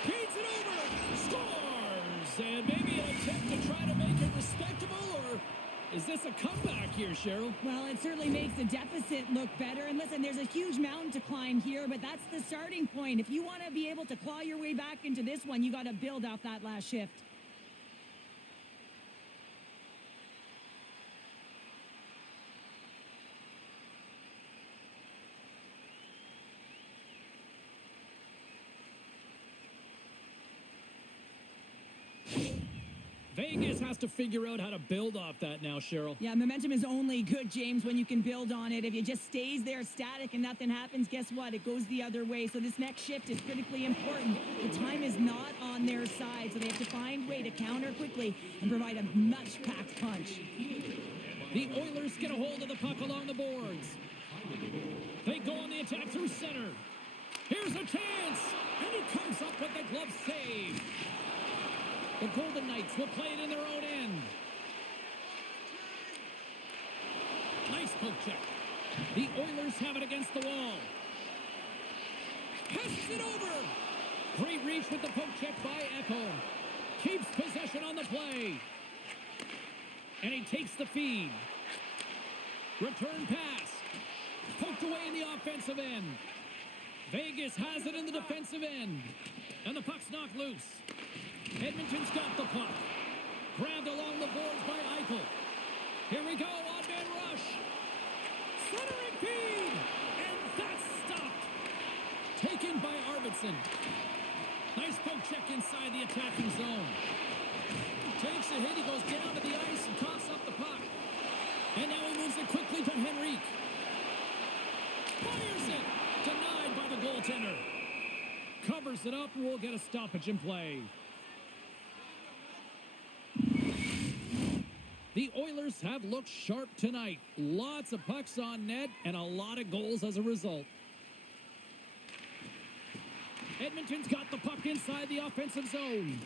Feeds it over. Scores. And maybe an attempt to try to make it respectable, or is this a comeback here, Cheryl? Well, it certainly makes the deficit look better. And listen, there's a huge mountain to climb here, but that's the starting point. If you want to be able to claw your way back into this one, you got to build off that last shift. Vegas has to figure out how to build off that now, Cheryl. Yeah, momentum is only good, James, when you can build on it. If it just stays there static and nothing happens, guess what? It goes the other way. So this next shift is critically important. The time is not on their side, so they have to find a way to counter quickly and provide a much-packed punch. The Oilers get a hold of the puck along the boards. They go on the attack through center. Here's a chance, and he comes up with the glove save. The Golden Knights will play it in their own end. Nice poke check. The Oilers have it against the wall. Passes it over. Great reach with the poke check by Echo. Keeps possession on the play. And he takes the feed. Return pass. Poked away in the offensive end. Vegas has it in the defensive end. And the puck's knocked loose. Edmonton's got the puck. Grabbed along the boards by Eichel. Here we go, odd-man rush. Centering feed. And that's stopped. Taken by Arvidsson. Nice poke check inside the attacking zone. Takes a hit, he goes down to the ice and coughs up the puck. And now he moves it quickly to Henrique. Fires it. Denied by the goaltender. Covers it up and we'll get a stoppage in play. The Oilers have looked sharp tonight. Lots of pucks on net and a lot of goals as a result. Edmonton's got the puck inside the offensive zone.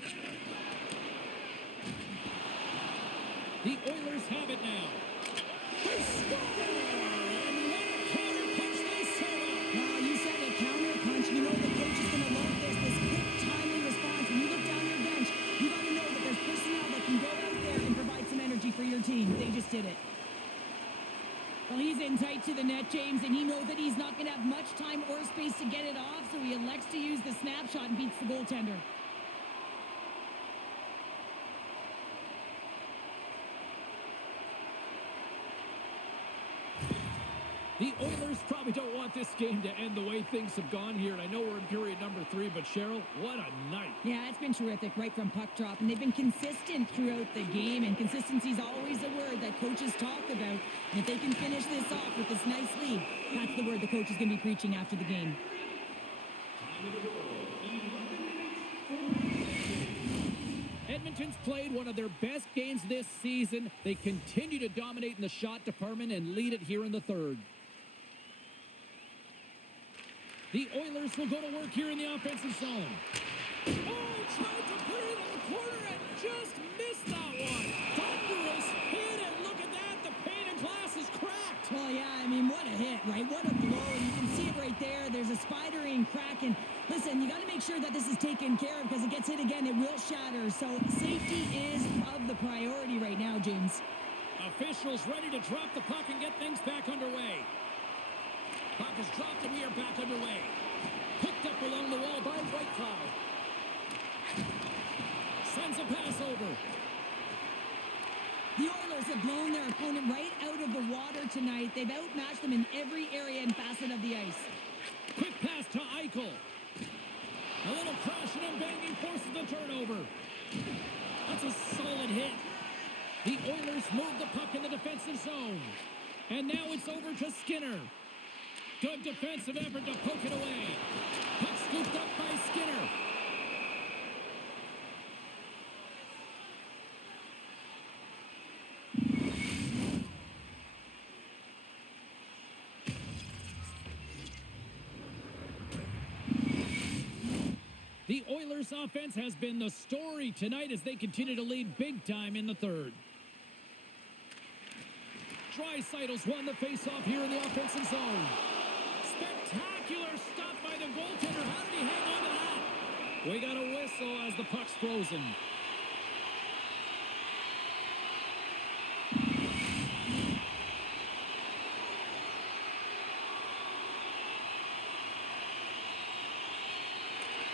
The Oilers have it now. They score! And what a counter punch they set up! Wow, you said a counter punch. You know the coach is going to love this. This quick, timely response. When you look down your bench, you got to know that there's personnel that can go out there and provide some energy for your team. They just did it. Well, he's in tight to the net, James, and he knows that he's not going to have much time or space to get it off, so he elects to use the snapshot and beats the goaltender. The Oilers probably don't want this game to end the way things have gone here. And I know we're in period number 3, but Cheryl, what a night. Yeah, it's been terrific right from puck drop. And they've been consistent throughout the game. And consistency is always a word that coaches talk about. And if they can finish this off with this nice lead, that's the word the coach is going to be preaching after the game. Edmonton's played one of their best games this season. They continue to dominate in the shot department and lead it here in the third. The Oilers will go to work here in the offensive zone. Oh, tried to put it in the corner and just missed that one. Thunderous hit, and look at that. The pane of glass is cracked. Well, yeah, I mean, what a hit, right? What a blow. You can see it right there. There's a spidering crack. And listen, you got to make sure that this is taken care of because it gets hit again, it will shatter. So safety is of the priority right now, James. Officials ready to drop the puck and get things back underway. Puck is dropped and we are back underway. Picked up along the wall by White Cloud. Sends a pass over. The Oilers have blown their opponent right out of the water tonight. They've outmatched them in every area and facet of the ice. Quick pass to Eichel. A little crashing and banging forces the turnover. That's a solid hit. The Oilers move the puck in the defensive zone. And now it's over to Skinner. Good defensive effort to poke it away. Puck scooped up by Skinner. The Oilers offense has been the story tonight as they continue to lead big time in the third. Draisaitl's won the faceoff here in the offensive zone. Spectacular stop by the goaltender. How did he hang on to that? We got a whistle as the puck's frozen.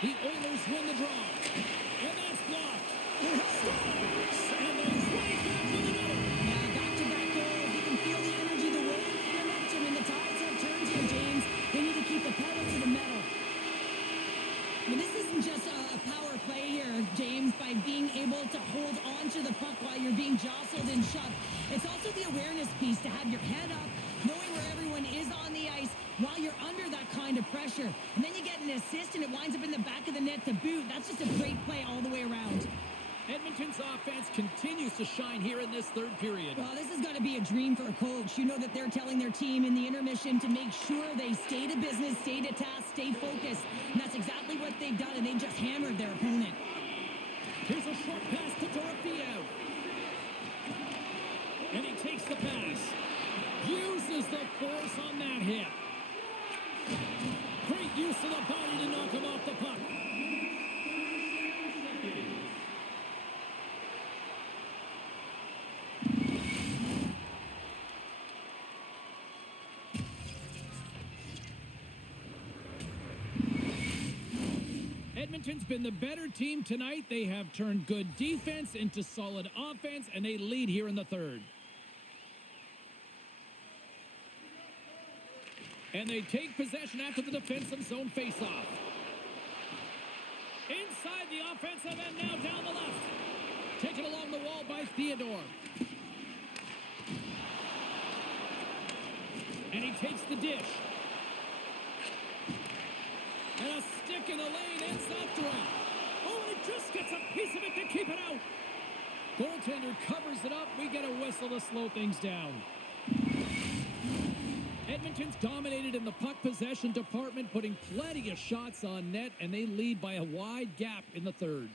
The Oilers win the draw. And that's blocked. Scores! And they're right back with another. Yeah, back-to-back goals. You can feel the energy, the wave, the momentum, and the tides have turned here, James. They need to keep the pedal to the metal. I mean, this isn't just a power play here, James, by being able to hold on to the puck while you're being jostled and shoved. It's also the awareness piece to have your head up, knowing where everyone is on the ice while you're under that kind of pressure. And then you get an assist and it winds up in the back of the net to boot. That's just a great play all the way around. Edmonton's offense continues to shine here in this third period. Well, this has got to be a dream for a coach. You know that they're telling their team in the intermission to make sure they stay to business, stay to task, stay focused. And that's exactly what they've done, and they just hammered their opponent. Here's a short pass to Dorofeo. And he takes the pass. Uses the force on that hit. Great use of the body to knock him off the puck. Edmonton's been the better team tonight. They have turned good defense into solid offense, and they lead here in the third. And they take possession after the defensive zone faceoff. Inside the offensive end now down the left. Taken along the wall by Theodore. And he takes the dish. And a stick in the lane ends that threat. Oh, and he just gets a piece of it to keep it out. Goaltender covers it up. We get a whistle to slow things down. Edmonton's dominated in the puck possession department, putting plenty of shots on net, and they lead by a wide gap in the third.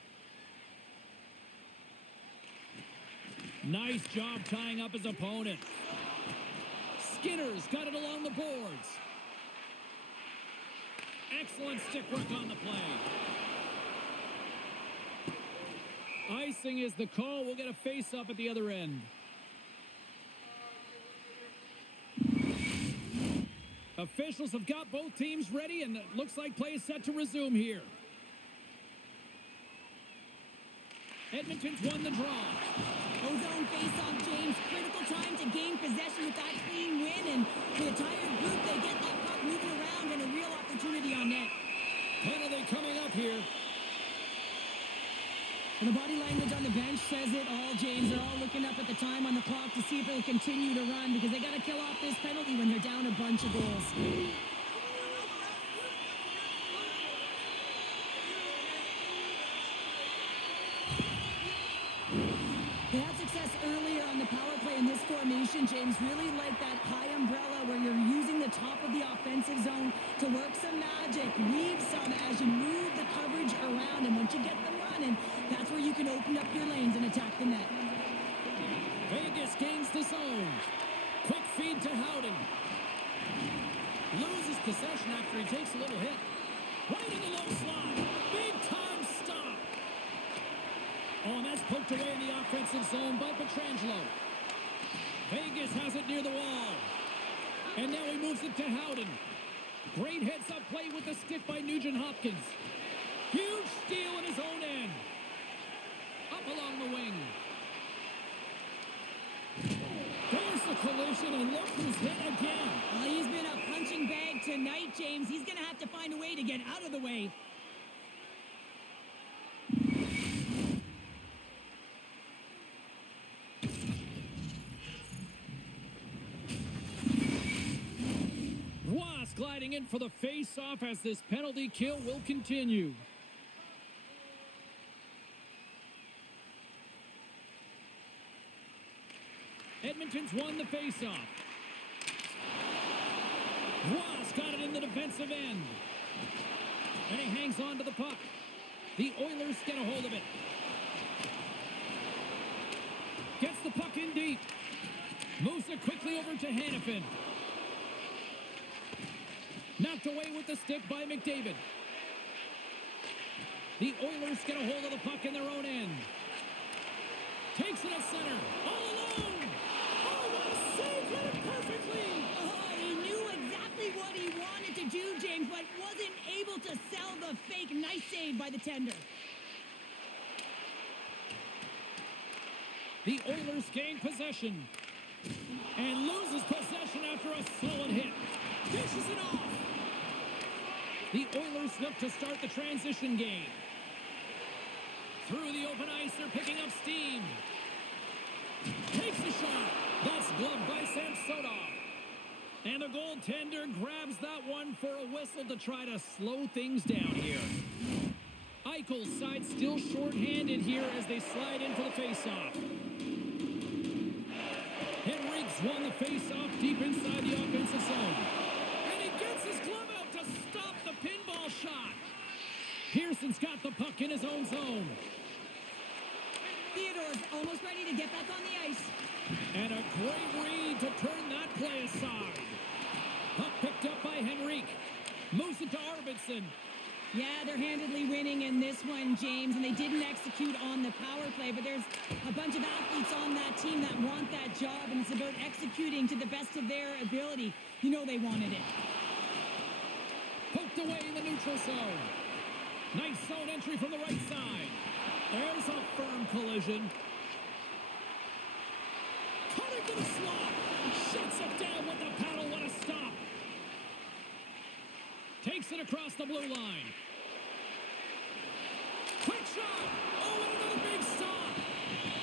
Nice job tying up his opponent. Skinner's got it along the boards. Excellent stick work on the play. Icing is the call. We'll get a face-up at the other end. Officials have got both teams ready, and it looks like play is set to resume here. Edmonton's won the draw. Ozone face-off, James. Critical time to gain possession with that clean win, and for the tired group, they get that puck moving around and a real opportunity on net. Penalty coming up here. And the body language on the bench says it all, James. They're all looking up at the time on the clock to see if it'll continue to run because they got to kill off this penalty when they're down a bunch of goals. They had success earlier on the power play in this formation, James. Really like that high umbrella where you're using the top of the offensive zone to work some magic, weave some as you move the coverage around. And once you get them running, that's where you can open up your lanes and attack the net. Vegas gains the zone. Quick feed to Howden. Loses possession after he takes a little hit. Right in the low slot. Big time stop. Oh, and that's poked away in the offensive zone by Pietrangelo. Vegas has it near the wall. And now he moves it to Howden. Great heads-up play with the stick by Nugent-Hopkins. Huge steal in his own end. Up along the wing. There's the collision, and look who's hit again. Well, he's been a punching bag tonight, James. He's going to have to find a way to get out of the way. Ross gliding in for the face-off as this penalty kill will continue. Edmonton's won the face-off. Ross got it in the defensive end. And he hangs on to the puck. The Oilers get a hold of it. Gets the puck in deep. Moves it quickly over to Hannafin. Knocked away with the stick by McDavid. The Oilers get a hold of the puck in their own end. Takes it at center. All alone. Oh, what a save. Got it perfectly. Oh, he knew exactly what he wanted to do, James, but wasn't able to sell the fake. Nice save by the tender. The Oilers gain possession. And loses possession after a solid hit. Dishes it off. The Oilers look to start the transition game. Through the open ice, they're picking up steam. Takes the shot. That's gloved by Samsonov. And the goaltender grabs that one for a whistle to try to slow things down here. Eichel's side still shorthanded here as they slide in for the faceoff. Henrique's won the faceoff deep inside the offensive zone. And he gets his glove out to stop the pinball shot. Pearson's got the puck in his own zone. Theodore's almost ready to get back on the ice. And a great read to turn that play aside. Puck picked up by Henrique. Moves it to Arvidsson. Yeah, they're handedly winning in this one, James, and they didn't execute on the power play, but there's a bunch of athletes on that team that want that job, and it's about executing to the best of their ability. You know they wanted it. Poked away in the neutral zone. Nice zone entry from the right side. There's a firm collision. Cutting to the slot. Shuts it down with the paddle. What a stop. Takes it across the blue line. Quick shot. Oh, and another big stop.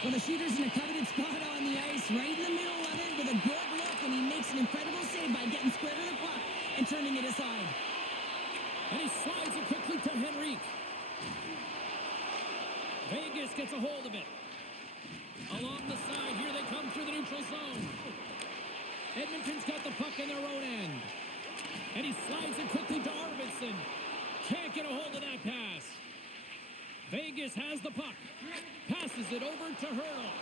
Well, the shooter's in a coveted spot on the ice, right in the middle of it with a good look, and he makes an incredible save by getting square to the puck and turning it aside. And he slides it quickly to Henrique. Vegas gets a hold of it. Along the side, here they come through the neutral zone. Edmonton's got the puck in their own end. And he slides it quickly to Arvidsson. Can't get a hold of that pass. Vegas has the puck. Passes it over to Hurdle.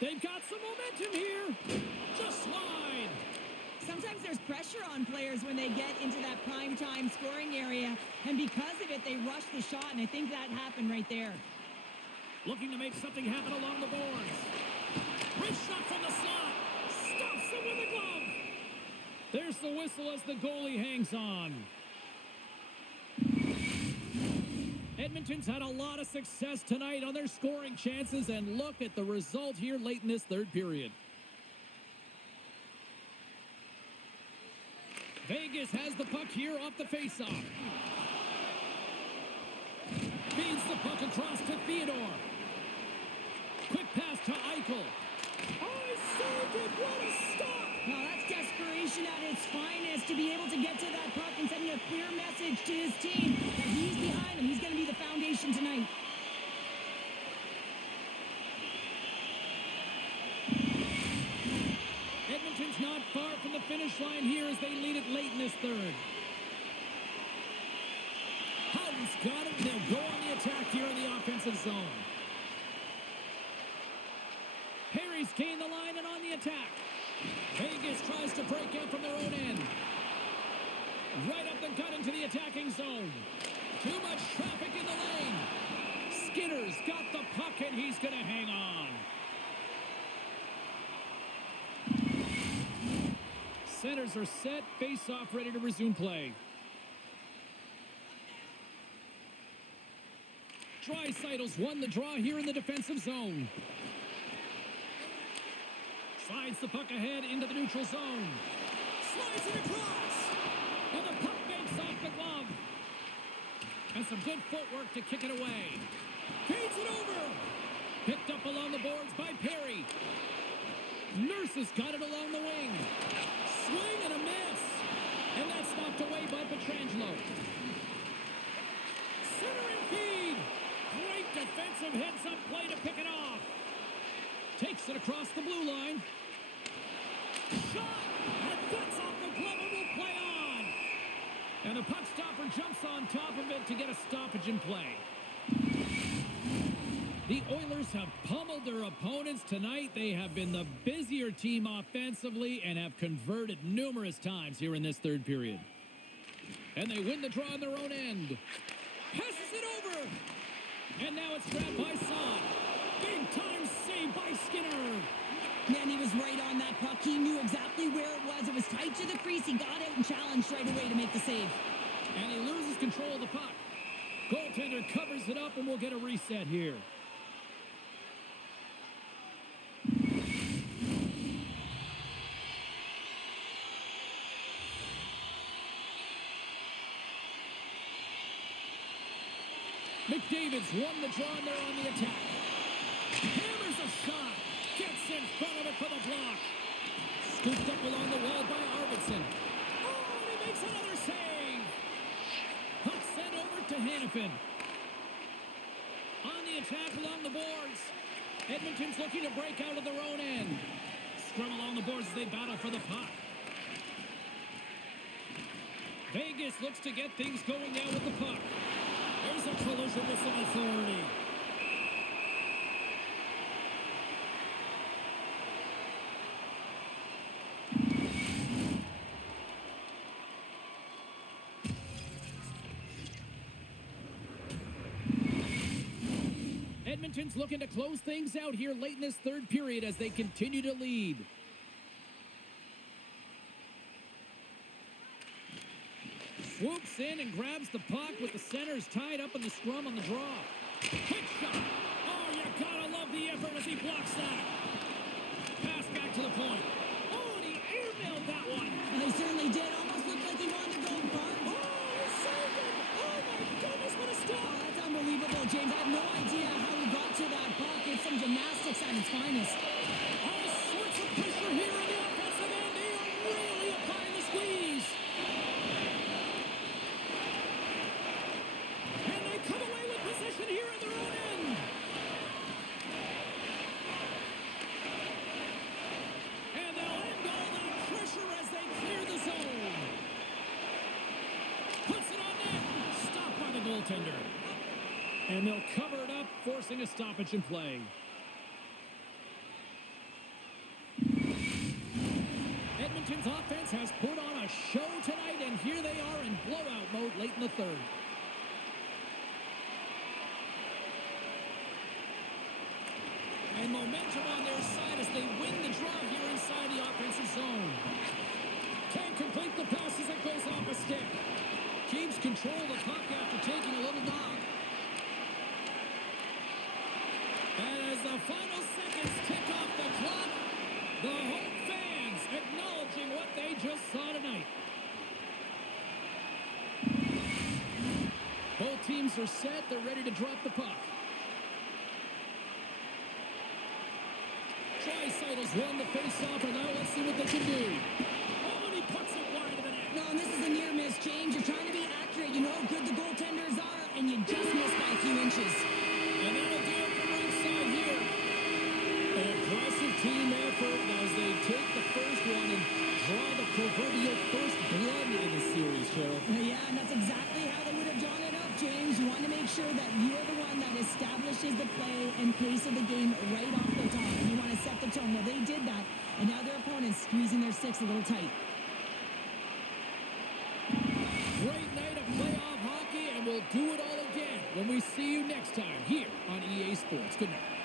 They've got some momentum here. Just wide. Sometimes there's pressure on players when they get into that prime time scoring area, and because of it, they rush the shot, and I think that happened right there. Looking to make something happen along the boards. Wrist shot from the slot. Stops it with a glove. There's the whistle as the goalie hangs on. Edmonton's had a lot of success tonight on their scoring chances, and look at the result here late in this third period. Vegas has the puck here off the faceoff. Feeds the puck across to Theodore. Quick pass to Eichel. Oh, he saved it. What a stop. Now that's desperation at its finest, to be able to get to that puck and sending a clear message to his team that he's behind him. He's going to be the foundation tonight. Edmonton's not far from the finish line here as they lead it late in this third. Houghton's got it. They'll go on the attack here in the offensive zone. Perry's gained the line and on the attack. Vegas tries to break out from their own end. Right up the gut into the attacking zone. Too much traffic in the lane. Skinner's got the puck and he's going to hang on. Centers are set. Face-off ready to resume play. Draisaitl's won the draw here in the defensive zone. Slides the puck ahead into the neutral zone. Slides it across. And the puck banks off the glove. And some good footwork to kick it away. Feeds it over. Picked up along the boards by Perry. Nurse has got it along the wing. Swing and a miss. And that's knocked away by Pietrangelo. Centering feed. Great defensive heads-up play to pick it off. Takes it across the blue line. Shot. And that's off the glove and will play on. And the puck stopper jumps on top of it to get a stoppage in play. The Oilers have pummeled their opponents tonight. They have been the busier team offensively and have converted numerous times here in this third period. And they win the draw on their own end. Passes it over. And now it's grabbed by Son. Big time save by Skinner. Man, he was right on that puck. He knew exactly where it was. It was tight to the crease. He got out and challenged right away to make the save. And he loses control of the puck. Goaltender covers it up and we'll get a reset here. McDavid's won the draw and they're on the attack. Hammers a shot. Gets in front of it for the block. Scooped up along the wall by Arvidsson. Oh, and he makes another save. Puck sent over to Hannafin. On the attack along the boards. Edmonton's looking to break out of their own end. Scrum along the boards as they battle for the puck. Vegas looks to get things going now with the puck. There's a collision with some authority. Edmonton's looking to close things out here late in this third period as they continue to lead. Swoops in and grabs the puck with the centers tied up in the scrum on the draw. Quick shot. Oh, you gotta love the effort as he blocks that. Pass back to the point. Oh, and he airmailed that one. He certainly did. Almost looked like he wanted to go far. Oh, he saved it. Oh, my goodness, what a stop. Oh, that's unbelievable, James. I have no idea how he got to that puck. It's some gymnastics at its finest. All sorts of pressure here on the offensive end. They are really applying the squeeze. And they come away with possession here in their own end. And they'll end all that pressure as they clear the zone. Puts it on net. Stopped by the goaltender. And they'll cover it up, forcing a stoppage in play. Edmonton's offense has put on a show tonight, and here they are in blowout mode late in the third. And momentum on their side as they win the draw here inside the offensive zone. Can't complete the pass as it goes off a stick. Keeps control of the puck after taking a little knock. And as the final seconds tick off the clock, the home fans acknowledging what they just saw tonight. Both teams are set. They're ready to drop the puck. Draisaitl's won the face-off, and now let's see what they can do. Oh, and he puts it wide of the net. No, and this is a near miss, James. You're trying to be accurate. You know how good the goaltenders are, and you just missed by a few inches. And that'll do it from ringside here. An impressive team effort as they take the first one and draw the proverbial first blood in the series, Cheryl. Yeah, and that's exactly how they would have drawn it up, James. You want to make sure that you're the one that establishes the play and pace of the game right off the top. And you want to set the tone. Well, they did that, and now their opponent's squeezing their sticks a little tight. Great night of playoff hockey, and we'll do it all again when we see you next time here on EA Sports. Good night.